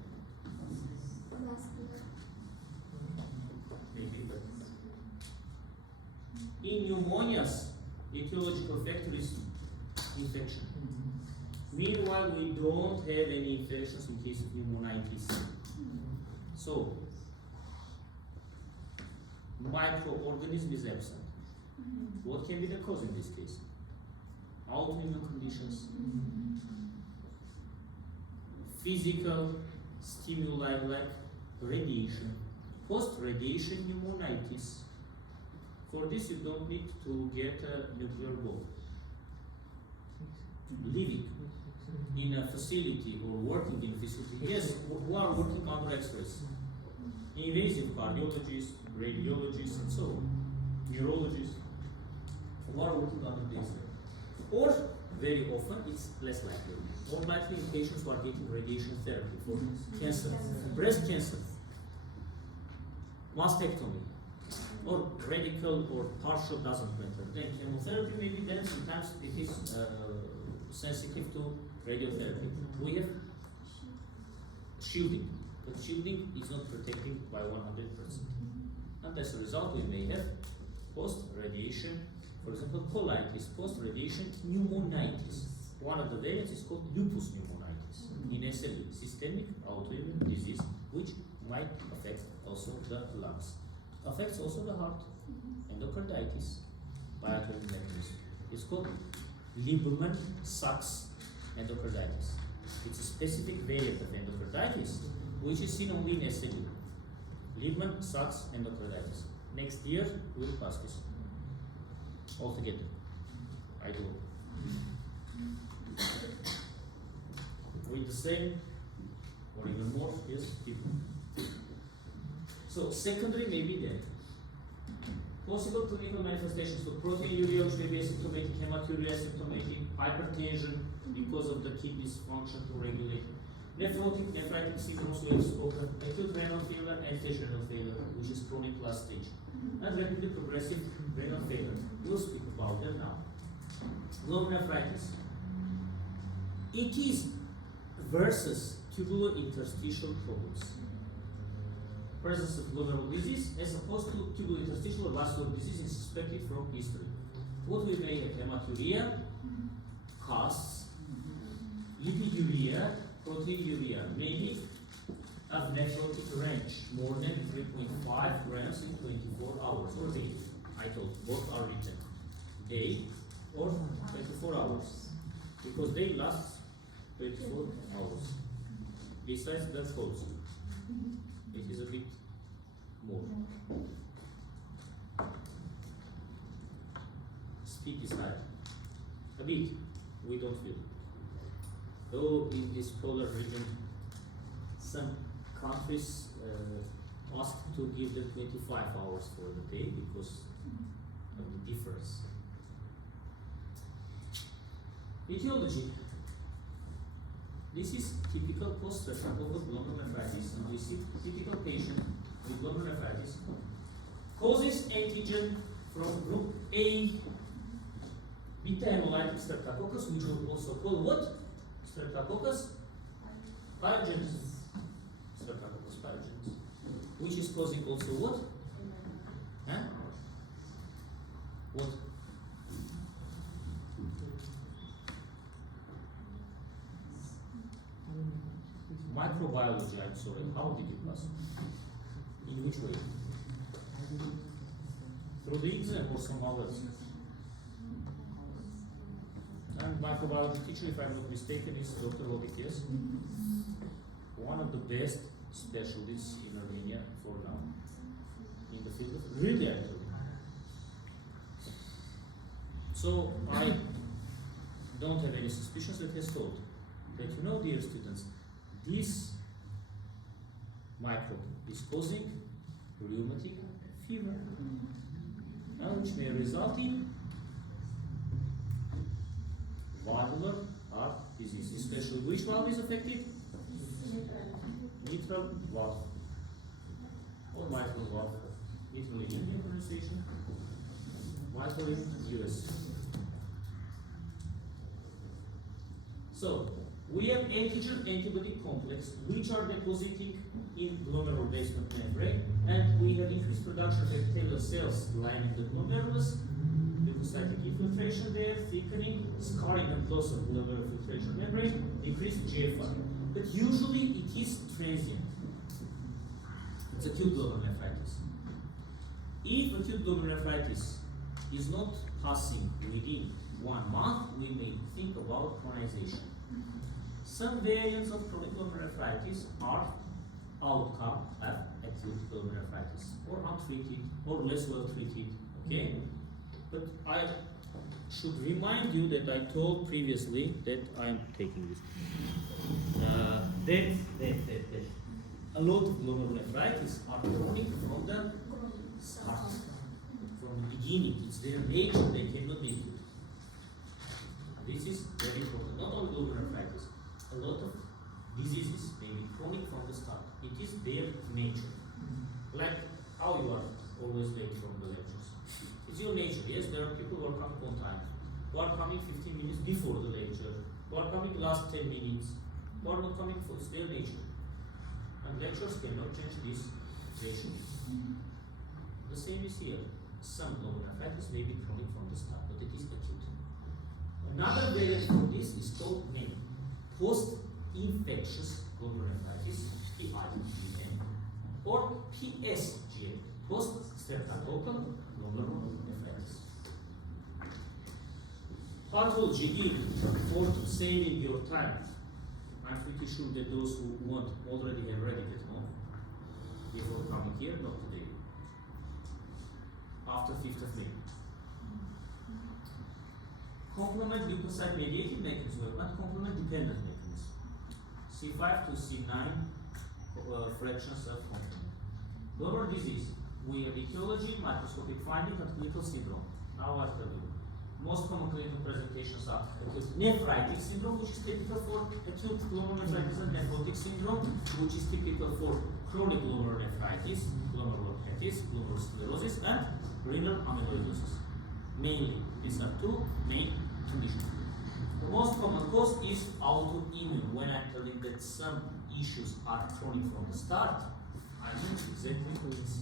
in pneumonias, the etiological factor is infection. Meanwhile, we don't have any infections in case of pneumonitis. So, microorganism is absent. What can be the cause in this case? Autoimmune conditions, physical stimuli like radiation, post-radiation pneumonitis. For this, you don't need to get a nuclear bomb. Living in a facility or working in a facility, yes, who are working under X-rays, invasive cardiologists, radiologists, and so on, neurologists, who are working under the X-ray. Or, very often, it's less likely. More likely in patients who are getting radiation therapy for cancer, breast cancer, mastectomy, or radical or partial doesn't matter. Then chemotherapy maybe then sometimes it is sensitive to radiotherapy. We have shielding, but shielding is not protecting by 100%. And as a result, we may have post-radiation, for example, colitis, post-radiation pneumonitis. One of the variants is called lupus pneumonitis in SLE, systemic autoimmune disease, which might affect also the lungs. Affects also the heart, endocarditis, by autoimmune mechanism. It's called Lieberman-Sachs endocarditis. It's a specific variant of endocarditis, which is seen only in SLE. Lieberman-Sachs endocarditis. Next year, we'll pass this altogether. I do. with the same or even more, yes, people. So secondary may be there. Possible clinical manifestations: so proteinuria, which may be asymptomatic, hematuria asymptomatic, hypertension because of the kidneys function to regulate, nephrotic nephritic syndrome, we have spoken, acute renal failure, and stage renal failure, which is chronic last stage, and rapidly progressive renal failure. We'll speak about that now. Glomerulonephritis. It is versus tubulointerstitial problems. Presence of glomerular disease as opposed to tubulointerstitial or vascular disease is suspected from history. What we may have: hematuria, casts, lipiduria, proteinuria, maybe of nephrotic range, more than 3.5 grams in 24 hours or day. I told both are written. Day or 24 hours. Because day lasts 24 hours. Besides that holds. It is a bit more. Speed is higher. A bit. We don't feel. Though in this polar region, some countries ask to give them 25 hours for the day because of the difference. Etiology. This is typical post-streptococcal glomerulonephritis, and we see typical patient with glomerulonephritis. Causes: antigen from group A, beta hemolytic streptococcus, which we also call what? Streptococcus pyogenes. Streptococcus pyogenes, which is causing also what? Huh? What? Microbiology, I'm sorry. How did you pass? In which way? Through the exam or some others? And microbiology teacher, if I'm not mistaken, is Dr. Lobik, yes? One of the best specialists in Armenia for now. In the field of really actually. So I don't have any suspicions that has told. But you know, dear students, this microbe is causing rheumatic fever, which may result in valvular heart disease, especially which valve is affected? Mitral valve or mitral valve. Mitral in Indian pronunciation, mitral in US. So we have antigen-antibody complex which are depositing in glomerular basement membrane, and we have increased production of epithelial cells lining the glomerulus, leukocytic infiltration there, thickening, scarring and loss of glomerular filtration membrane, decreased GFR. But usually it is transient. It's acute glomerulonephritis. If acute glomerulonephritis is not passing within 1 month, we may think about chronization. Some variants of chronic glomerulonephritis are outcome of acute glomerulonephritis, or untreated, or less well treated. Okay, but I should remind you that I told previously that I am taking this. That a lot of glomerulonephritis are chronic from the start, from the beginning. It's their nature; they cannot be cured. This is very important. Not only glomerulonephritis. A lot of diseases may be chronic from the start. It is their nature. Like how you are always late from the lectures. It's your nature. Yes, there are people who are coming on time, who are coming 15 minutes before the lecture, who are coming last 10 minutes, who are not coming for. It's their nature. And lectures cannot change this ratio. The same is here. Some glomerulonephritis may be chronic from the start, but it is acute. Another variant for this is called NAME. Post-infectious glomerulonephritis, PIGM, or PSGM, post-streptococcal glomerulonephritis. Pathology, for saving your time. I'm pretty sure that those who want already have read it at home before coming here, not today. After 5th of May. Complement leukocyte mediated mechanism, not complement dependent mechanism. C5 to C9 fractions of complement. Glomerular disease, we have etiology, microscopic finding, and clinical syndrome. Now I'll tell you. Most common clinical presentations are acute nephritic syndrome, which is typical for acute glomerulonephritis, and nephrotic syndrome, which is typical for chronic glomerulonephritis, glomerulonephritis, glomerulosclerosis, and renal amyloidosis. Mainly, these are two main conditions. The most common cause is autoimmune. When I'm telling that some issues are chronic from the start, I mean exactly this.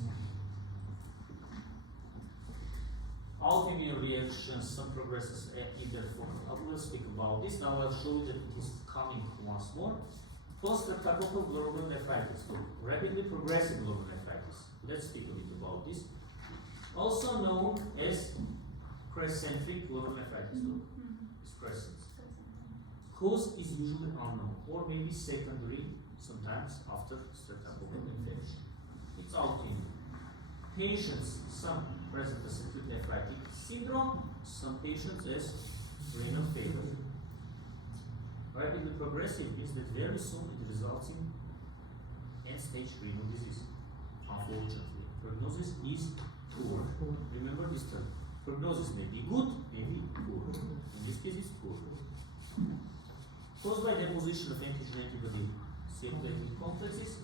Autoimmune reactions, some progresses in their form. I will speak about this. Now I'll show you that it is coming once more. Post-streptococcal glomerulonephritis, rapidly progressive glomerulonephritis. Let's speak a bit about this. Also known as crescentic glomerulonephritis. It's crescents. Cause is usually unknown, or maybe secondary, sometimes after streptococcal infection. It's autoimmune. Patients, some present as acute nephritic syndrome, some patients as renal failure. Rapidly progressive means that very soon it results in end-stage renal disease. Unfortunately, prognosis is poor. Remember this term. Prognosis may be good, may be poor. In this case, it's poor. Caused by deposition of antigen antibody circulating complexes,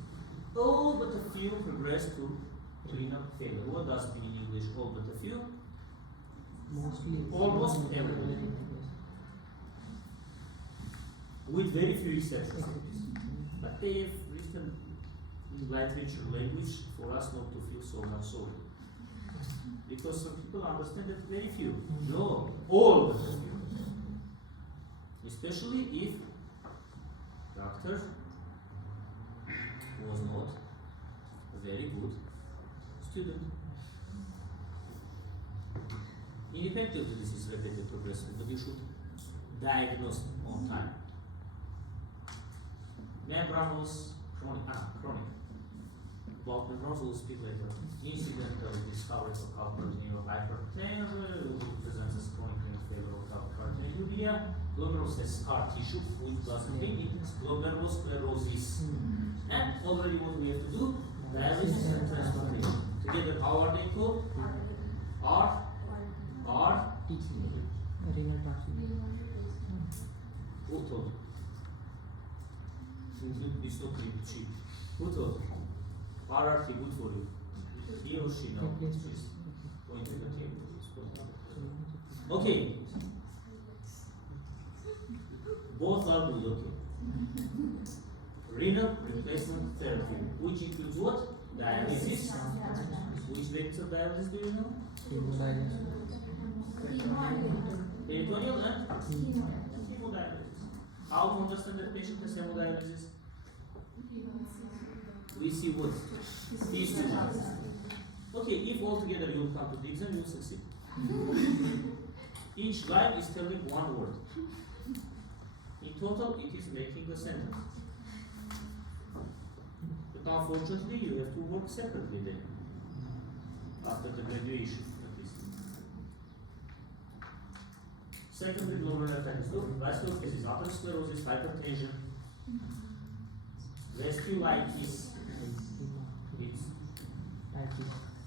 all but a few progress to renal failure. What does it mean in English? All but a few? Mostly. Almost everybody. With very few exceptions. But they have written in literature language for us not to feel so much sorry. Because some people understand that very few. No, all but a few. Especially if doctor was not a very good student. Independent of this is rapidly progressive, but you should diagnose on time. Membranous chronic. About membranous we'll speak later. Incidental discovery of calproteinuria hypertension presents as chronic renal failure or calproteinuria. Glomerulus has scar tissue, which doesn't mean it is glomerulosclerosis. And already what we have to do, dialysis and transplantation. Together, how are they called? R. Renal transplant. Who told you? It's not cheap. Who told you? RRT, good for you. He or she knows. She's going to the table. Okay. Both are good, okay. Renal replacement therapy, which includes what? Dialysis. Which methods of dialysis do you know? Peritoneal and hemodialysis. How to understand that patient has hemodialysis? We see what? These two. Okay, if all together you will come to the exam, you will succeed. Each line is telling one word. In total, it is making a sentence. But unfortunately, you have to work separately then. After the graduation, at least. Secondary glomerulonephritis. Look, vasculosis, atherosclerosis, hypertension, vasculitis.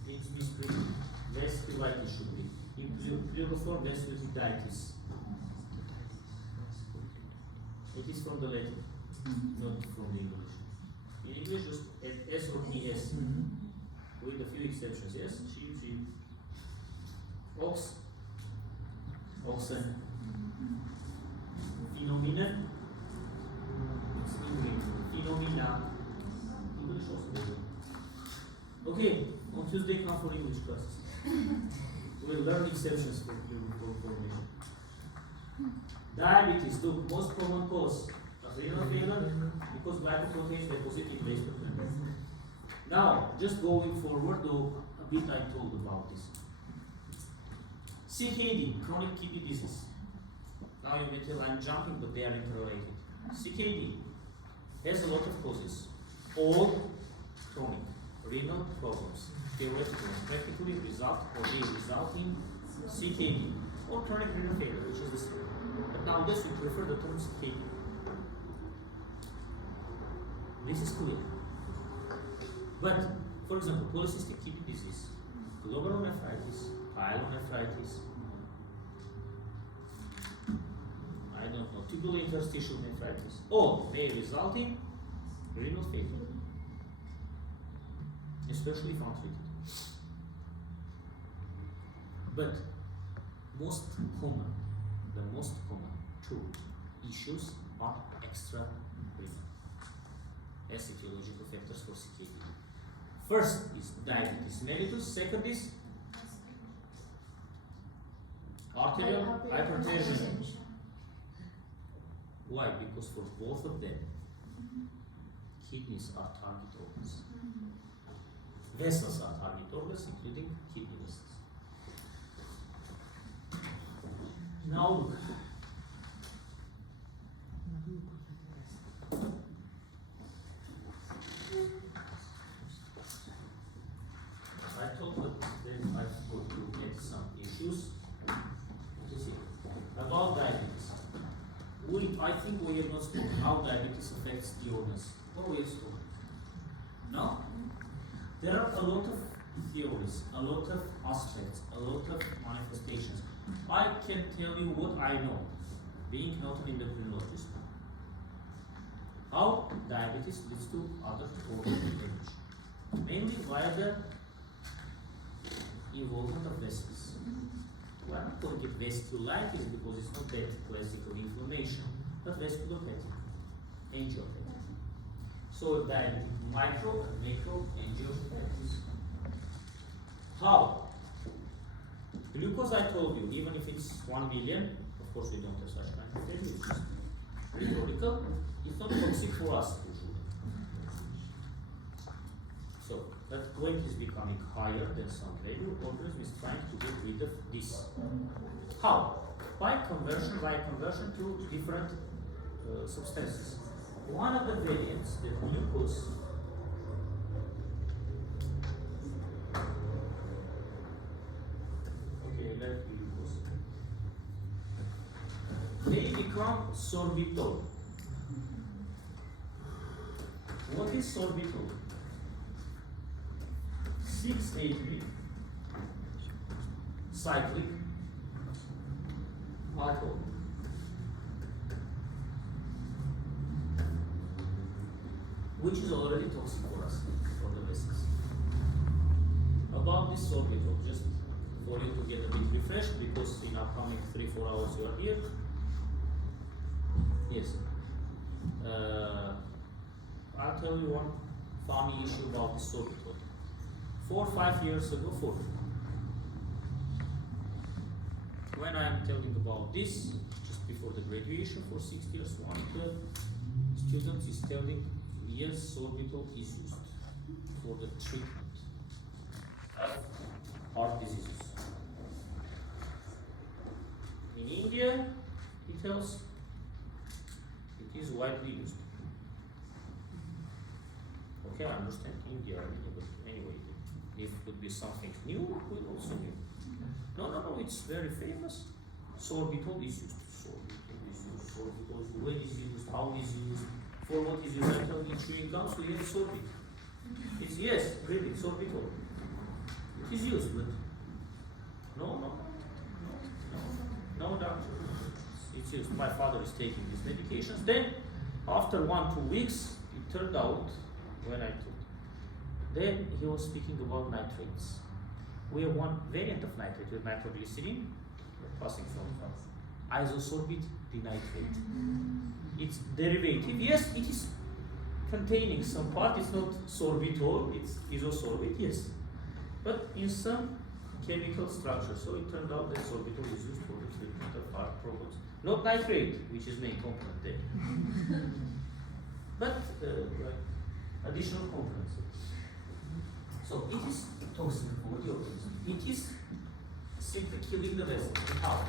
It's misspelled. Vasculitis should be. In pluriform vasculitis. It is from the Latin, not from the English. In English, just S or ES, with a few exceptions. Yes, sheep, ox, oxen, phenomenon. It's English. Phenomena. English also. Okay, on Tuesday come for English classes. We'll learn exceptions for formation. Diabetes, look, most common cause of renal failure because glycoproteins deposit in basement membrane. Now, just going forward, though a bit I told about this. CKD, chronic kidney disease. Now you may tell I'm jumping, but they are interrelated. CKD has a lot of causes, all chronic renal problems. Theoretically and practically result in CKD or chronic renal failure, which is the same. But nowadays we prefer the term CKD. This is clear. But, for example, polycystic kidney disease, glomerulonephritis, pyelonephritis, I don't know, tubular interstitial nephritis, all may result in renal failure, especially if untreated. But the most common two issues are extra renal as etiological factors for CKD. First is diabetes mellitus, second is arterial hypertension. Why? Because for both of them, kidneys are target organs. Vessels are target organs, including kidney vessels. Now look. I told you that I've got to get some issues. You see, about diabetes. I think we have not spoken how diabetes affects the organs. Oh, we have spoken. No? There are a lot of theories, a lot of aspects, a lot of manifestations. I can tell you what I know, being not an endocrinologist. How diabetes leads to other organ damage, mainly via the involvement of vessels. We are not calling it vasculitis because it's not that classical inflammation, but vasculopathic, angiopathic. So diabetic micro and macro angiopathies. How? Glucose, I told you, even if it's 1 million, of course we don't have such kind of value, it's just rhetorical, it's not toxic for us usually. So that weight is becoming higher than some value, organism is trying to get rid of this. How? By conversion to different substances. One of the variants, the glucose, glucose, may become sorbitol. What is sorbitol? 6-ATP cyclic alcohol. Which is already toxic for us, for the vessels. About this sorbitol, just for you to get a bit refreshed, because in upcoming 3-4 hours you are here. Yes. I'll tell you one funny issue about this sorbitol. 4 or 5 years ago, when I am telling about this, just before the graduation for 6 years, one of the students is telling, yes, sorbitol is used for the treatment of heart diseases. In India, he tells, it is widely used. Okay, I understand India, but anyway, if it would be something new, we also knew. No, it's very famous. Sorbitol is used. Sorbitol is when is used, how is used, for what is used. I tell you, chewing gums, we have sorbit. It's yes, really, sorbitol. It is used, but no, doctor. It's used. My father is taking these medications. Then, after 1-2 weeks, it turned out, when I took, then he was speaking about nitrates. We have one variant of nitrate with nitroglycerin, passing from isosorbate dinitrate. It's derivative. Yes, it is containing some part. It's not sorbitol. It's isosorbate. Yes, but in some chemical structure. So it turned out that sorbitol is used for the treatment of heart problems. Not nitrate, which is main component there, but additional components. So it is toxic for the organism. It is simply killing the vessels. How?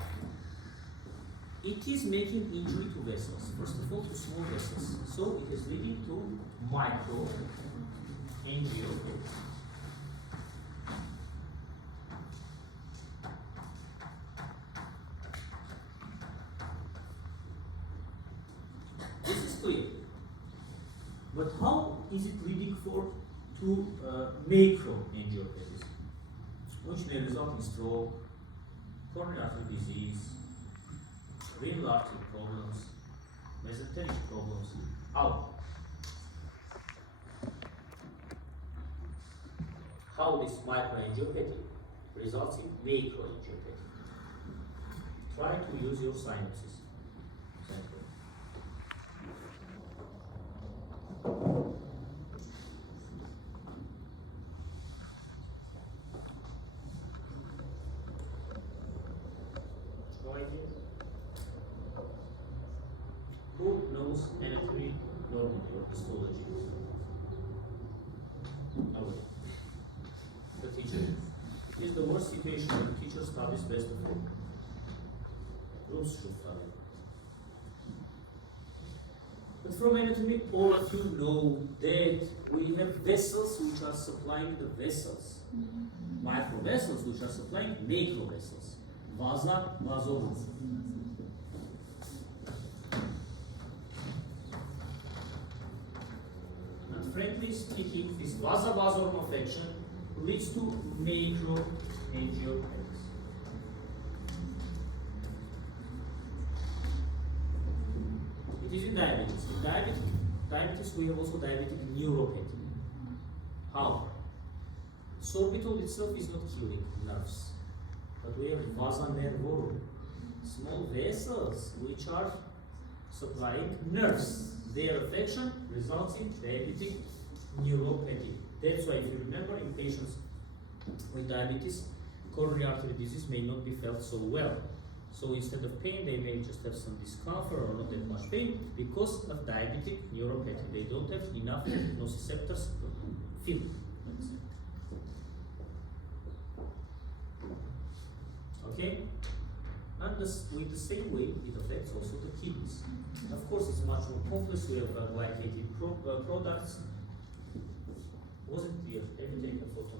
It is making injury to vessels. First of all, to small vessels. So it is leading to micro angiopathy. This is clear. But how is it leading to macroangiopathy, which may result in stroke, coronary artery disease, renal artery problems, mesenteric problems. How this microangiopathy results in macroangiopathy? Try to use your synapses. No idea? Who knows anatomy normally or histology? Nobody. The teacher. This is the worst situation when the teacher studies best of all. Rooms should study. But from anatomy, all of you know that we have vessels which are supplying the vessels. Micro vessels which are supplying macro vessels. Vasa, vasorum. And frankly speaking, this vasa vasorum affection leads to macroangiopathy. It is in diabetes. In diabetes we have also diabetic neuropathy. How? Sorbitol itself is not killing nerves, but we have vasa nervorum, small vessels which are supplying nerves. Their affection results in diabetic neuropathy. That's why, if you remember, in patients with diabetes, coronary artery disease may not be felt so well. So instead of pain, they may just have some discomfort or not that much pain because of diabetic neuropathy. They don't have enough nociceptors to feel. Okay? And with the same way, it affects also the kidneys. Of course, it's much more complex. We have glycated products. Wasn't clear? Have you taken a photo?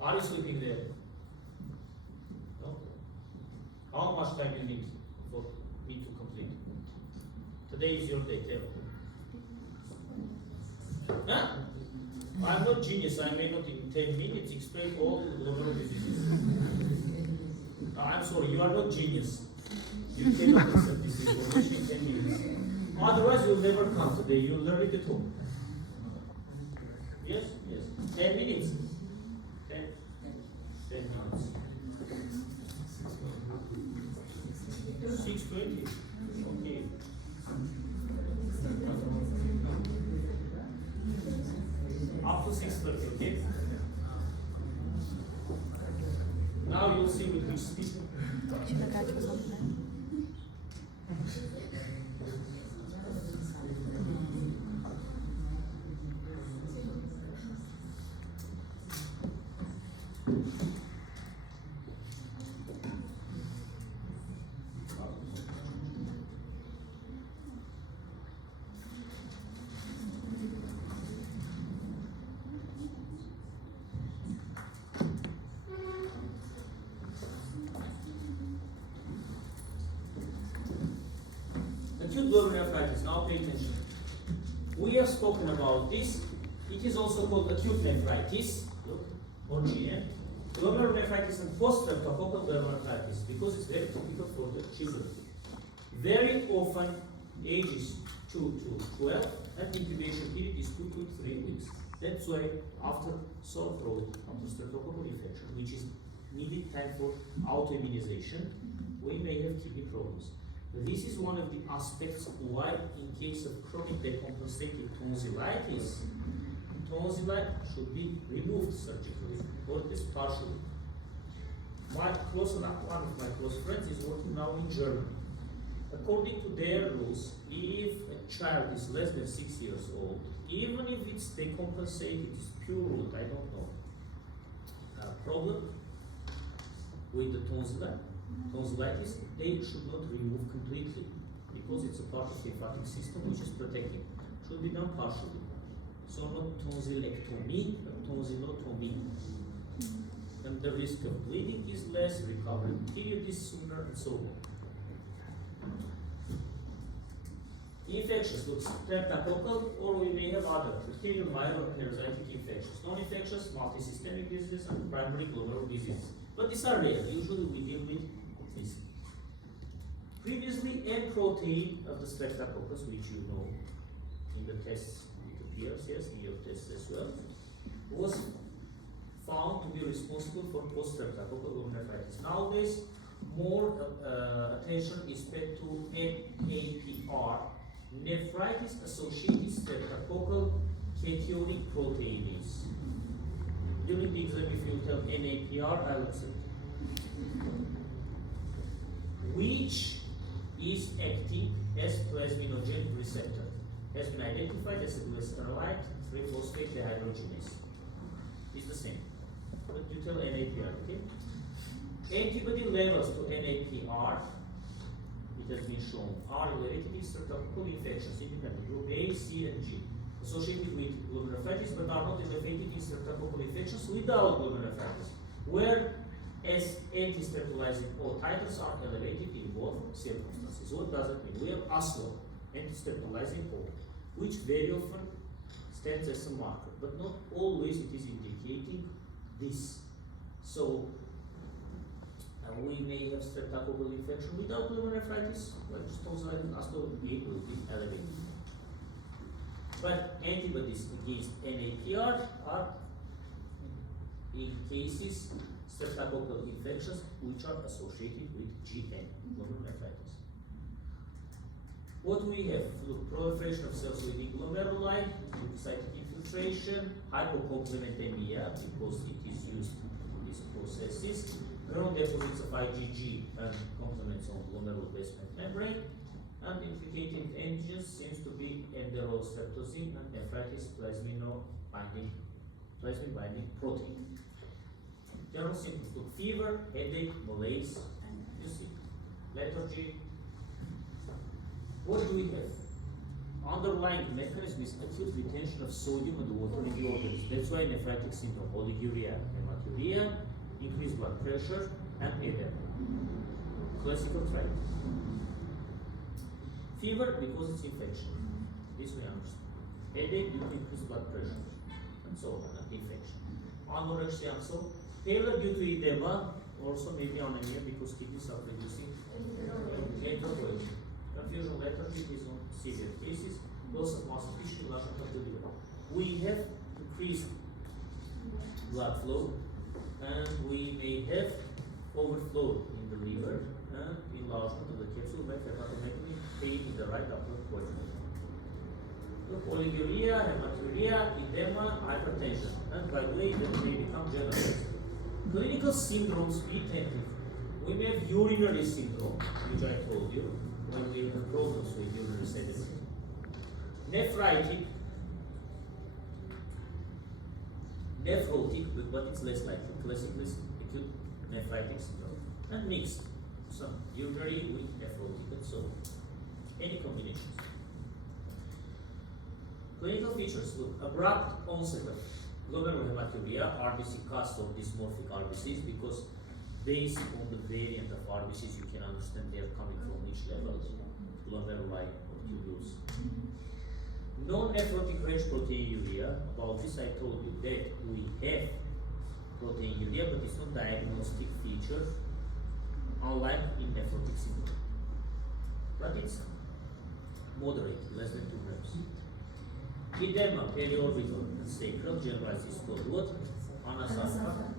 Are you sleeping there? No? How much time you need for me to complete? Today is your day, tell me. Huh? I'm not genius. I may not in 10 minutes explain all glomerular diseases. I'm sorry, you are not genius. You cannot accept this information in 10 minutes. Otherwise, you'll never come today. You'll learn it at home. Yes, yes. 10 minutes. 10 minutes. 6:20. Okay. Up to 6:30, okay? Now you'll see with which speed. Acute glomerulonephritis, now pay attention. We have spoken about this. It is also called acute nephritis, look, or GN. Glomerulonephritis and post-streptococcal glomerulonephritis, because it's very typical for the children. Very often, ages 2 to 12, and incubation period is 2 to 3 weeks. That's why after sore throat, after streptococcal infection, which is needed time for autoimmunization, we may have kidney problems. This is one of the aspects why, in case of chronic decompensated tonsillitis, tonsilli should be removed surgically or at least partially. One of my close friends is working now in Germany. According to their rules, if a child is less than 6 years old, even if it's decompensated, it's pure root, I don't know, problem with the tonsillitis, they should not remove completely because it's a part of the lymphatic system which is protecting. Should be done partially. So not tonsillectomy, but tonsillotomy. And the risk of bleeding is less, recovery period is sooner, and so on. Infectious, look, streptococcal, or we may have other bacterial, viral, parasitic infections. Non-infectious, multisystemic diseases, and primary glomerular diseases. But these are rare. Usually we deal with this. Previously, N protein of the streptococcus, which you know in the tests, it appears, yes, in your tests as well, was found to be responsible for post-streptococcal glomerulonephritis. Nowadays, more attention is paid to NAPR, nephritis-associated streptococcal cationic proteinase. During the exam, if you tell NAPR, I will say which is acting as plasminogen receptor, has been identified as a glycerolide 3-phosphate dehydrogenase. It's the same. But you tell NAPR, okay? Antibody levels to NAPR, it has been shown, are elevated in streptococcal infections, independent group A, C, and G, associated with glomerulonephritis, but are not elevated in streptococcal infections without glomerulonephritis, whereas anti-streptolizing O titers are elevated in both circumstances. What does it mean? We have ASLO, anti-streptolizing O, which very often stands as a marker, but not always it is indicating this. So, we may have streptococcal infection without glomerulonephritis, like streptolizing ASLO will be elevated. But antibodies against NAPR are in cases streptococcal infections which are associated with GN, glomerulonephritis. What we have? Look, proliferation of cells within glomeruli, lymphocytic infiltration, hypocomplementemia because it is used in these processes, neuron deposits of IgG and complements on glomerular basement membrane, and implicating antigens seems to be enterostreptozine and nephritis plasmin binding protein. General symptoms look fever, headache, malaise, and you see lethargy. What do we have? Underlying mechanism is acute retention of sodium and water in the organs. That's why nephritic syndrome, oliguria, hematuria, increased blood pressure, and edema. Classical triad. Fever because it's infection. This we understand. Headache due to increased blood pressure, and so on, and infection. Anorexia and so. Failure due to edema, also maybe anemia because kidneys are producing erythropoietin. Confusion, lethargy is on severe cases. Loss of muscle tissue, enlargement of the liver. We have increased blood flow, and we may have overflow in the liver and enlargement of the capsule by hepatomegaly pain in the right upper quadrant. Oliguria, hematuria, edema, hypertension, and by the way, that may become generalized. Clinical syndromes be technical. We may have urinary syndrome, which I told you, when we have problems with urinary sediment. Nephritic, nephrotic, but it's less likely. Classically acute nephritic syndrome. And mixed. Some urinary with nephrotic and so on. Any combinations. Clinical features look abrupt onset of glomerulohematuria, RBC cast or dysmorphic RBCs, because based on the variant of RBCs you can understand they are coming from which level, glomeruli or tubules. Non-nephrotic range proteinuria, about this I told you that we have proteinuria, but it's not diagnostic feature, unlike in nephrotic syndrome. But it's moderate, less than 2 grams. Edema, periorbital and sacral, generalized is called what? Anasarca.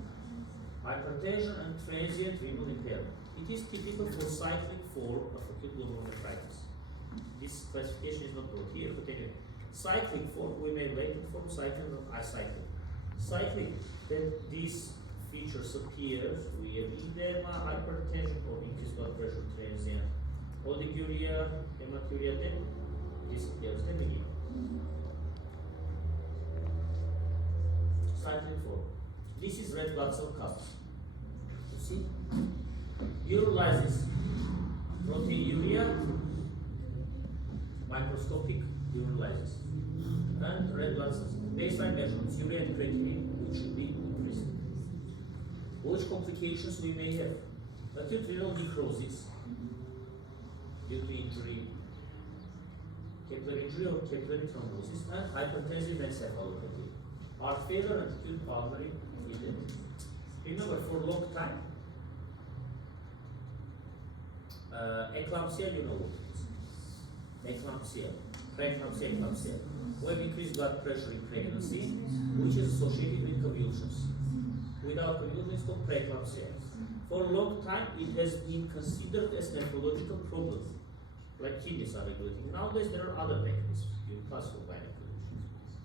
Hypertension and transient renal impairment. It is typical for cyclic form of acute glomerulonephritis. This classification is not brought here, but anyway. Cyclic form, we may latent form, cyclic or acyclic. Cyclic, that these features appear, we have edema, hypertension, or increased blood pressure, transient, oliguria, hematuria, then disappears, then anemia. Cyclic form. This is red blood cell count. You see? Urolysis, proteinuria, microscopic urolysis, and red blood cells. Baseline measurements, urea and creatinine, which should be increased. Which complications we may have? Acute renal necrosis due to injury, capillary injury or capillary thrombosis, and hypertensive encephalopathy, heart failure and acute pulmonary edema. Remember, for a long time, eclampsia, you know what it is. Eclampsia, preeclampsia, eclampsia. We have increased blood pressure in pregnancy, which is associated with convulsions. Without convulsions, it's called preeclampsia. For a long time, it has been considered as a nephrological problem, like kidneys are regulating. Nowadays, there are other mechanisms you classify by convulsions.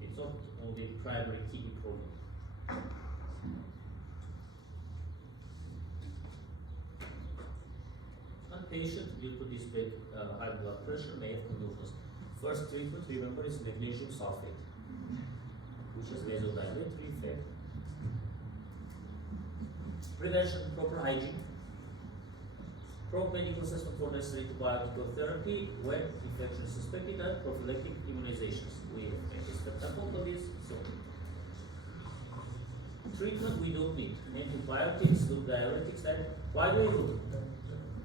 It's not only primary kidney problem. A patient due to this high blood pressure may have convulsions. First treatment, remember, is magnesium sulfate, which has vasodilatory effect. Prevention, proper hygiene. Prompt medical assessment for necessary antibiotic therapy when infection is suspected, and prophylactic immunizations. We have anti-streptococcus, so treatment we don't need. Antibiotics, loop diuretics, and why do we look?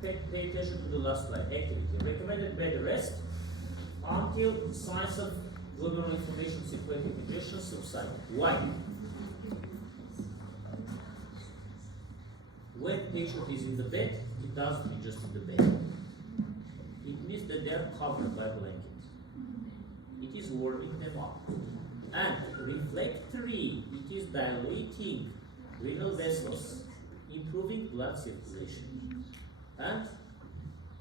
Pay attention to the last slide. Activity. Recommended bed rest until signs of glomerulonephritis symptomatic congestion subside. Why? When patient is in the bed, it doesn't mean just in the bed. It means that they are covered by blanket. It is warming them up. And reflectory, it is dilating renal vessels, improving blood circulation, and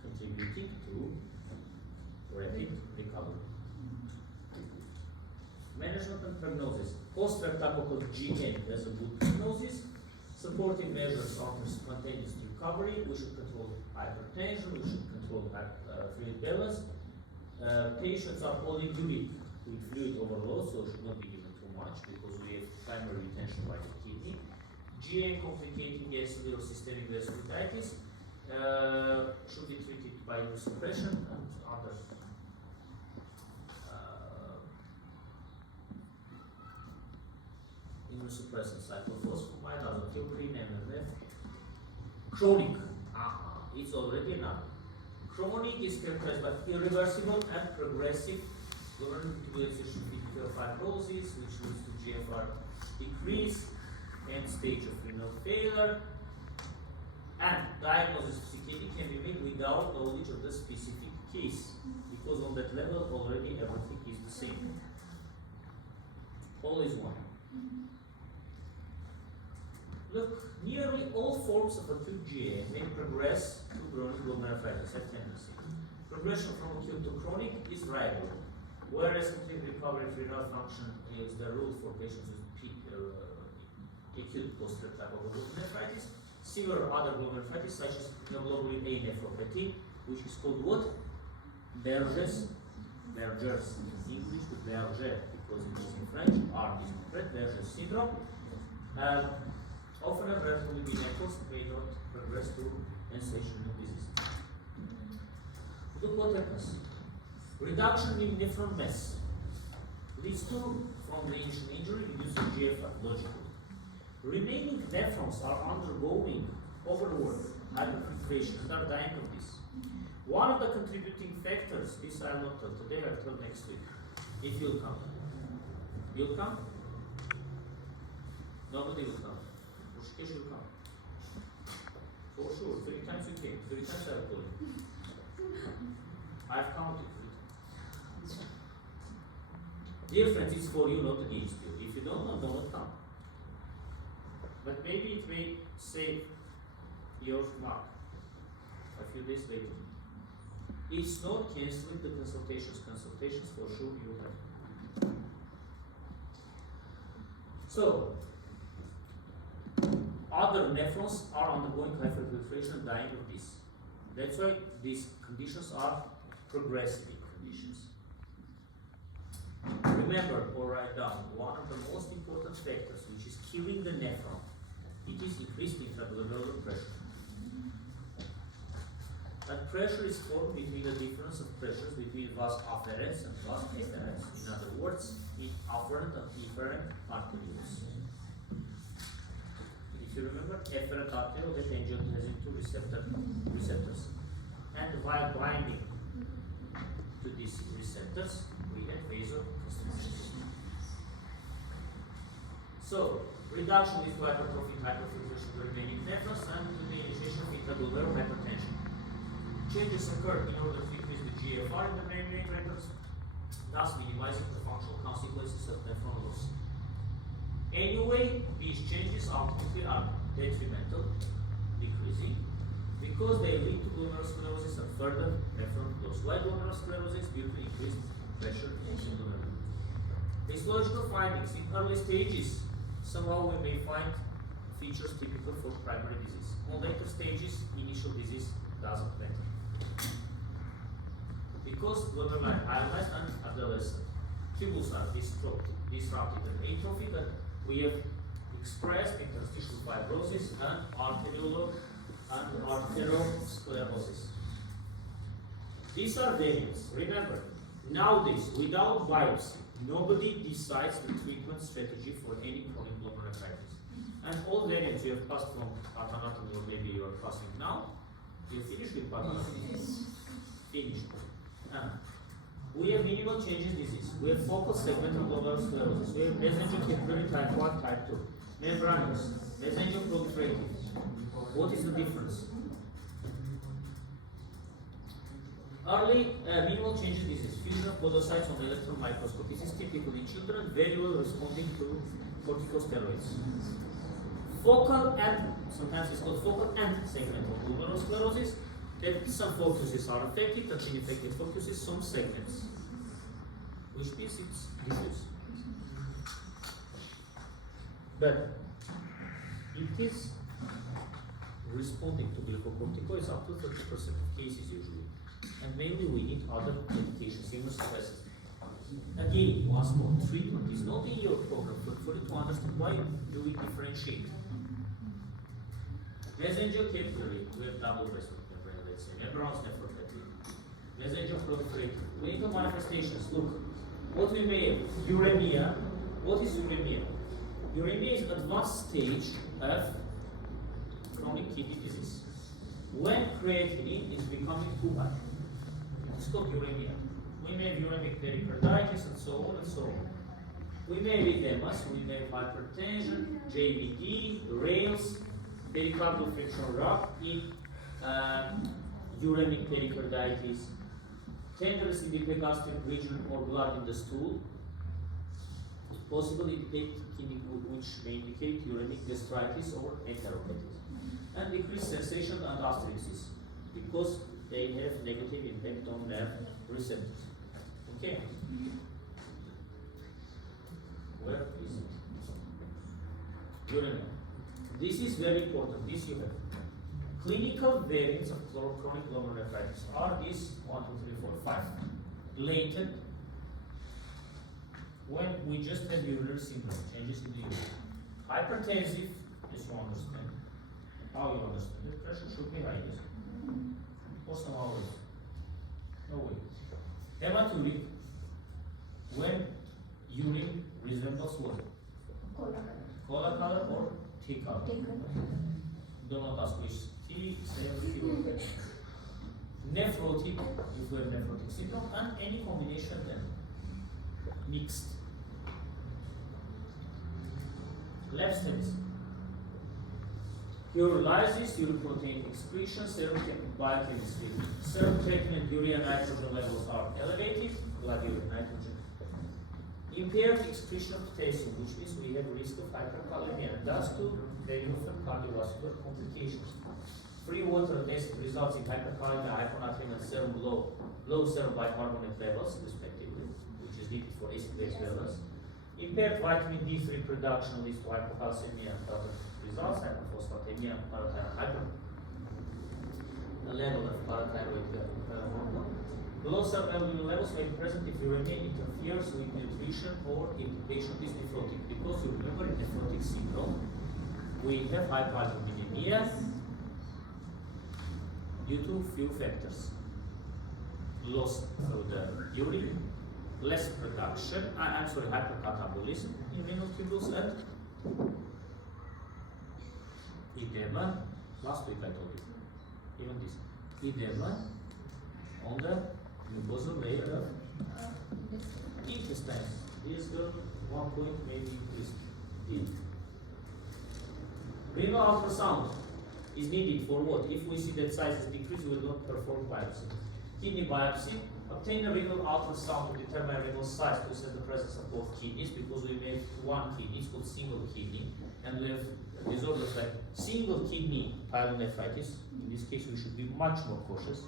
contributing to rapid recovery. Management and prognosis. Post-streptococcal GN has a good prognosis. Supporting measures offer spontaneous recovery. We should control hypertension. We should control fluid balance. Patients are polyuric with fluid overload, so should not be given too much because we have primary retention by the kidney. GN complicating severe systemic vasculitis should be treated by immunosuppression and other immunosuppressants, cyclophosphamide, azathioprine, MMF. Chronic, it's already enough. Chronic is characterized by irreversible and progressive glomerulonephritis fibrosis, which leads to GFR decrease and stage of renal failure. And diagnosis of CKD can be made without knowledge of the specific case, because on that level already everything is the same. All is one. Look, nearly all forms of acute GA may progress to chronic glomerulonephritis, have tendency. Progression from acute to chronic is variable, whereas complete recovery of renal function is the rule for patients with acute post-streptococcal glomerulonephritis. Similar other glomerulonephritis, such as glomerulonephritis, which is called what? Berger's in English, with Berger, because it is in French. R is in French. Berger's syndrome. Often have relatively been echoes may not progress to end-stage renal disease. Look what happens. Reduction in nephron mass leads to, from the initial injury, reducing GFR, logically. Remaining nephrons are undergoing overwork, hyperfiltration, and are dying of this. One of the contributing factors, this I'll not tell today, I'll tell next week, if you'll come. You'll come? Nobody will come. Pushkesh will come. For sure, 3 times you came, 3 times I've told you. I've counted 3 times. Dear friends, it's for you, not against you. If you don't know, do not come. But maybe it may save your mark a few days later. It's not cancelling the consultations. Consultations for sure you have. So, other nephrons are undergoing hyperfiltration and dying of this. That's why these conditions are progressive conditions. Remember or write down, one of the most important factors which is killing the nephron, it is increased intraglomerular pressure. That pressure is formed between the difference of pressures between vas afferens and vas efferens. In other words, afferent and efferent arterioles. If you remember, efferent arteriole, that angiotensin II receptors. And while binding to to these receptors, we have vasoconstriction. So, reduction is hypertrophy and hyperfiltration of the remaining nephrons and the initiation of intraglomerular hypertension. Changes occur in order to increase the GFR in the brain receptors, thus minimizing the functional consequences of nephron loss. Anyway, these changes ultimately are detrimental, decreasing, because they lead to glomerulosclerosis and further nephron loss. Why glomerulosclerosis? Due to increased pressure in the glomerulus. Histological findings in early stages, somehow we may find features typical for primary disease. On later stages, initial disease doesn't matter. Because glomerular hyalinized and adolescent tubules are disrupted and atrophic, and we have expressed interstitial fibrosis and arteriosclerosis. These are variants. Remember, nowadays, without biopsy, nobody decides the treatment strategy for any chronic glomerulonephritis. And all variants you have passed from pathology, or maybe you are passing now, you finish with pathology. Finished. We have minimal changes disease. We have focal segmental glomerulosclerosis. We have mesenteric type 1, type 2. Membranous, mesenterocolic. What is the difference? Early minimal changes disease. Fusion of podocytes on the electron microscope. This is typical in children, very well responding to corticosteroids. Focal and, sometimes it's called focal and segmental glomerulosclerosis. That some focuses are affected, and ineffective focuses some segments, which means it's diffuse. But it is responding to glucocorticoids up to 30% of cases usually, and mainly we need other medications, immunosuppressants. Again, once more, treatment is not in your program, but for you to understand why do we differentiate. Mesenterocolic, we have double breast. Membranous nephropathy, mesenterocolic. Clinical manifestations. Look, what we may have: uremia. What is uremia? Uremia is advanced stage of chronic kidney disease. When creatinine is becoming too high, it's called uremia. We may have uremic pericarditis and so on and so on. We may have edemas, we may have hypertension, JVD, rails, pericardial frictional rock in uremic pericarditis, tenderness in the epigastric region or blood in the stool, possibly which may indicate uremic gastritis or enteropathy, and decreased sensation and gastritis because they have negative impact on nerve receptors. Okay. Where is it? Uremia. This is very important. This you have. Clinical variants of chronic glomerulonephritis are these 1, 2, 3, 4, 5. Latent, when we just have urinary syndrome, changes in the urine. Hypertensive, as you understand. How you understand? The pressure should be high, yes? Or somehow else. No way. Hematuric, when urine resembles what? Cola color or tea color? Do not ask which. Nephrotic, if we have nephrotic syndrome, and any combination of them. Mixed. Lab studies. Urolysis, uroprotein excretion, serum biochemistry. Serum creatinine and urea nitrogen levels are elevated, blood urea nitrogen. Impaired excretion of potassium, which means we have risk of hyperkalemia, and thus to very often cardiovascular complications. Free water test results in hyperkalemia, hyponatremia, and serum low serum bicarbonate levels, respectively, which is needed for acid-base balance. Impaired vitamin D3 production leads to hypocalcemia and other results, hypophosphatemia, a level of parathyroid hormone. Low subalbumin levels may be present if uremia interferes with nutrition or if the patient is nephrotic. Because you remember in nephrotic syndrome, we have hypoalbuminemia due to few factors. Loss of the urine, less production, hypercatabolism in renal tubules, and edema. Last week I told you, even this edema on the mucosal layer of Intestine. intestine. This girl, 1 point maybe increased. Deep. Renal ultrasound is needed for what? If we see that size is decreased, we will not perform biopsy. Kidney biopsy, obtain a renal ultrasound to determine renal size to assess the presence of both kidneys, because we made one kidney, it's called single kidney, and we have disorders like single kidney pyelonephritis. In this case, we should be much more cautious.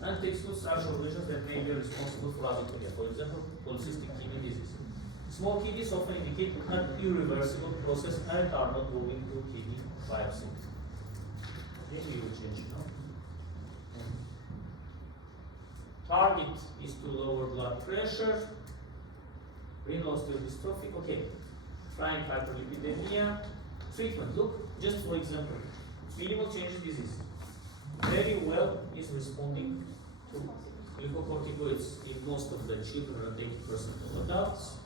And to exclude structural lesions that may be responsible for azotemia, for example, polycystic kidney disease. Small kidneys often indicate an irreversible process and are not going to kidney biopsy. Then we will change now. Target is to lower blood pressure. Renal osteodystrophy. Okay. Trying hyperlipidemia. Treatment. Look, just for example, minimal changes disease. Very well is responding to glucocorticoids in most of the children and 80% of adults.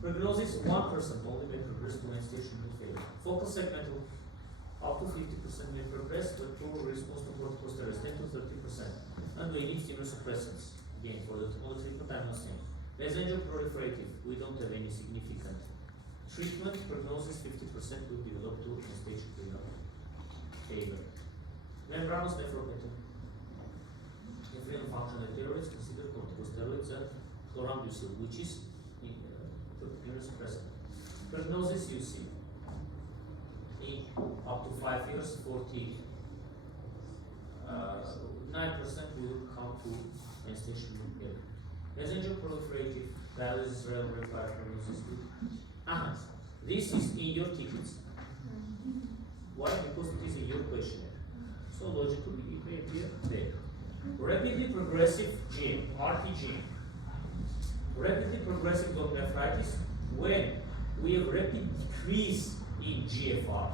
Prognosis 1% only may progress to end-stage renal failure. Focal segmental up to 50% may progress, but poor response to corticosteroids 10 to 30%. And we need immunosuppressants. Again, for the all treatment, I'm not saying. Mesangial proliferative, we don't have any significant treatment. Prognosis 50% will develop to end-stage renal failure. Membranous nephropathy. If renal functional steroids, consider corticosteroids and chlorambucil, which is immunosuppressant. Prognosis you see in up to 5 years, 49% will come to end-stage renal failure. Mesangial proliferative dialysis require prognosis too. This is in your tickets. Why? Because it is in your questionnaire. So logically it may appear there. Rapidly progressive GM, RPGM. Rapidly progressive glomerulonephritis, when we have rapid decrease in GFR,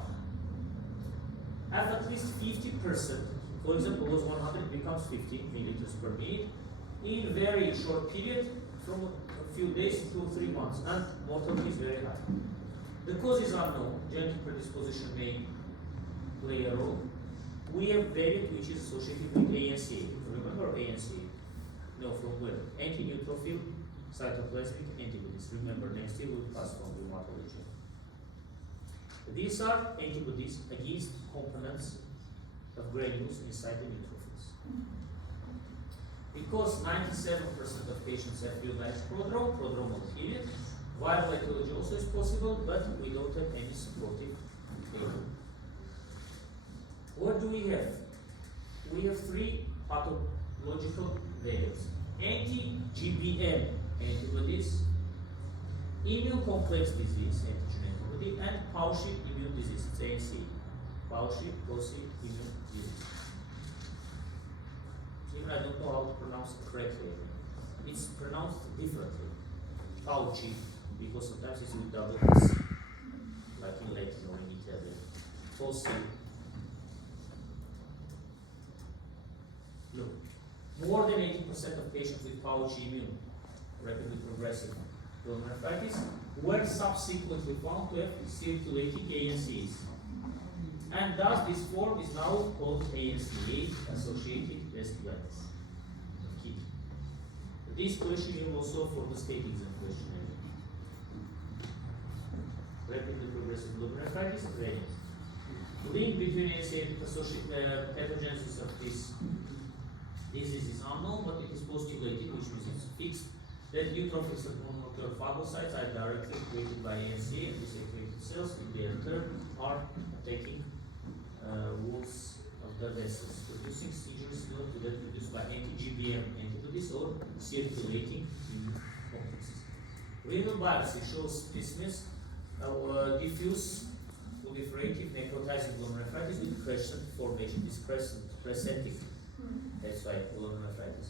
at least 50%, for example, was 100 becomes 50 milliliters per minute in very short period, from a few days to 3 months, and mortality is very high. The cause is unknown. Genetic predisposition may play a role. We have variant which is associated with ANC. Remember ANC? No, from where? Anti-neutrophil cytoplasmic antibodies. Remember, next year will pass from rheumatology. These are antibodies against components of granules inside the neutrophils. Because 97% of patients have realized prodromal period, viral etiology also is possible, but we don't have any supportive data. What do we have? We have 3 pathological variants. Anti-GBM antibodies, immune complex disease, antigen antibody, and Pauci immune disease, it's ANC. Pauci immune disease. Even I don't know how to pronounce it correctly. It's pronounced differently. Pauci, because sometimes it's with double S, like in Latin or in Italian. Pauci. Look, more than 80% of patients with Pauci immune, rapidly progressive glomerulonephritis, were subsequently found to have circulating ANCs. And thus this form is now called ANCA, associated vasculitis of kidney. This question is also for the state exam questionnaire. Rapidly progressive glomerulonephritis variant. Link between ANCA and associated pathogenesis of this disease is unknown, but it is postulated, which means it's fixed, that neutrophils and mononuclear phagocytes are directly created by ANC, and these created cells, in their turn, are attacking walls of the vessels, producing seizures similar to that produced by anti-GBM antibodies or circulating immune complexes. Renal biopsy shows specimens diffuse proliferative necrotizing glomerulonephritis with crescent formation. This crescentic. That's why glomerulonephritis.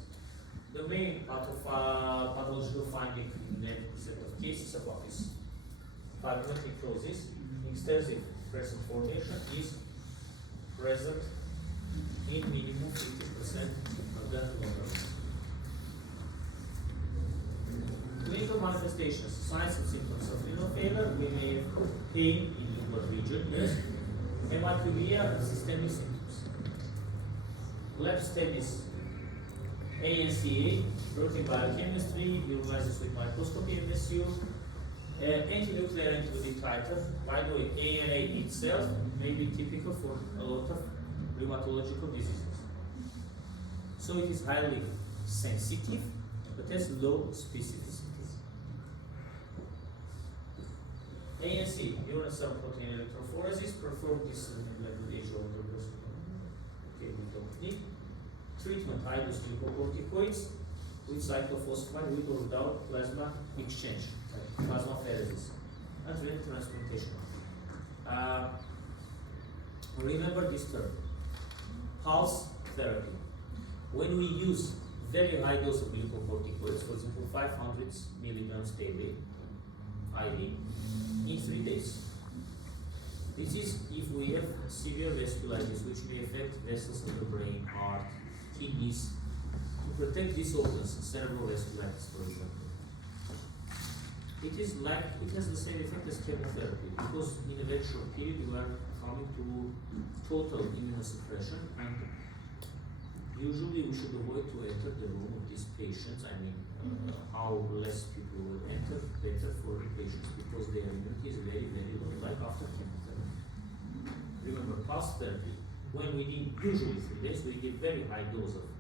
The main pathological finding in 90% of cases of office fibrous necrosis, extensive crescent formation is present in minimum 50% of the glomerulus. Clinical manifestations, signs and symptoms of renal failure, we may have pain in inward region, yes, hematuria and systemic symptoms. Left stem is ANCA, protein biochemistry, you realize this with microscopy MSU. Anti-nuclear antibody titer. By the way, ANA itself may be typical for a lot of rheumatological diseases. So it is highly sensitive, but has low specificity. ANC, urine cell protein electrophoresis, perform this in the age of the person. Okay, we don't need. Treatment, high-dose glucocorticoids with cyclophosphamide with or without plasma exchange, plasmapheresis, and renal transplantation. Remember this term, pulse therapy. When we use very high dose of glucocorticoids, for example 500 milligrams daily, IV, in 3 days. This is if we have severe vasculitis which may affect vessels of the brain, heart, kidneys, to protect these organs, cerebral vasculitis for example. It has the same effect as chemotherapy because in a very short period you are coming to total immunosuppression, and usually we should avoid to enter the room of these patients. I mean, how less people will enter, better for the patients because their immunity is very, very low, like after chemotherapy. Remember, pulse therapy, when we give usually 3 days, we give very high dose of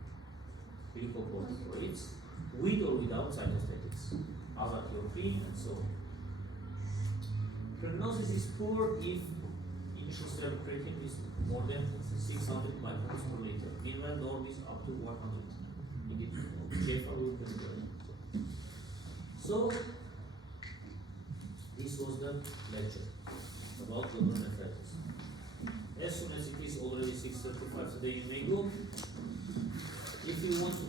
glucocorticoids with or without cytostatics, azathioprine and so on. Prognosis is poor if initial serum creatinine is more than 600 micrograms per liter. Meanwhile, norm is up to 100. So, this was the lecture about glomerulonephritis. As soon as it is already 6:35 today, you may go. If you want to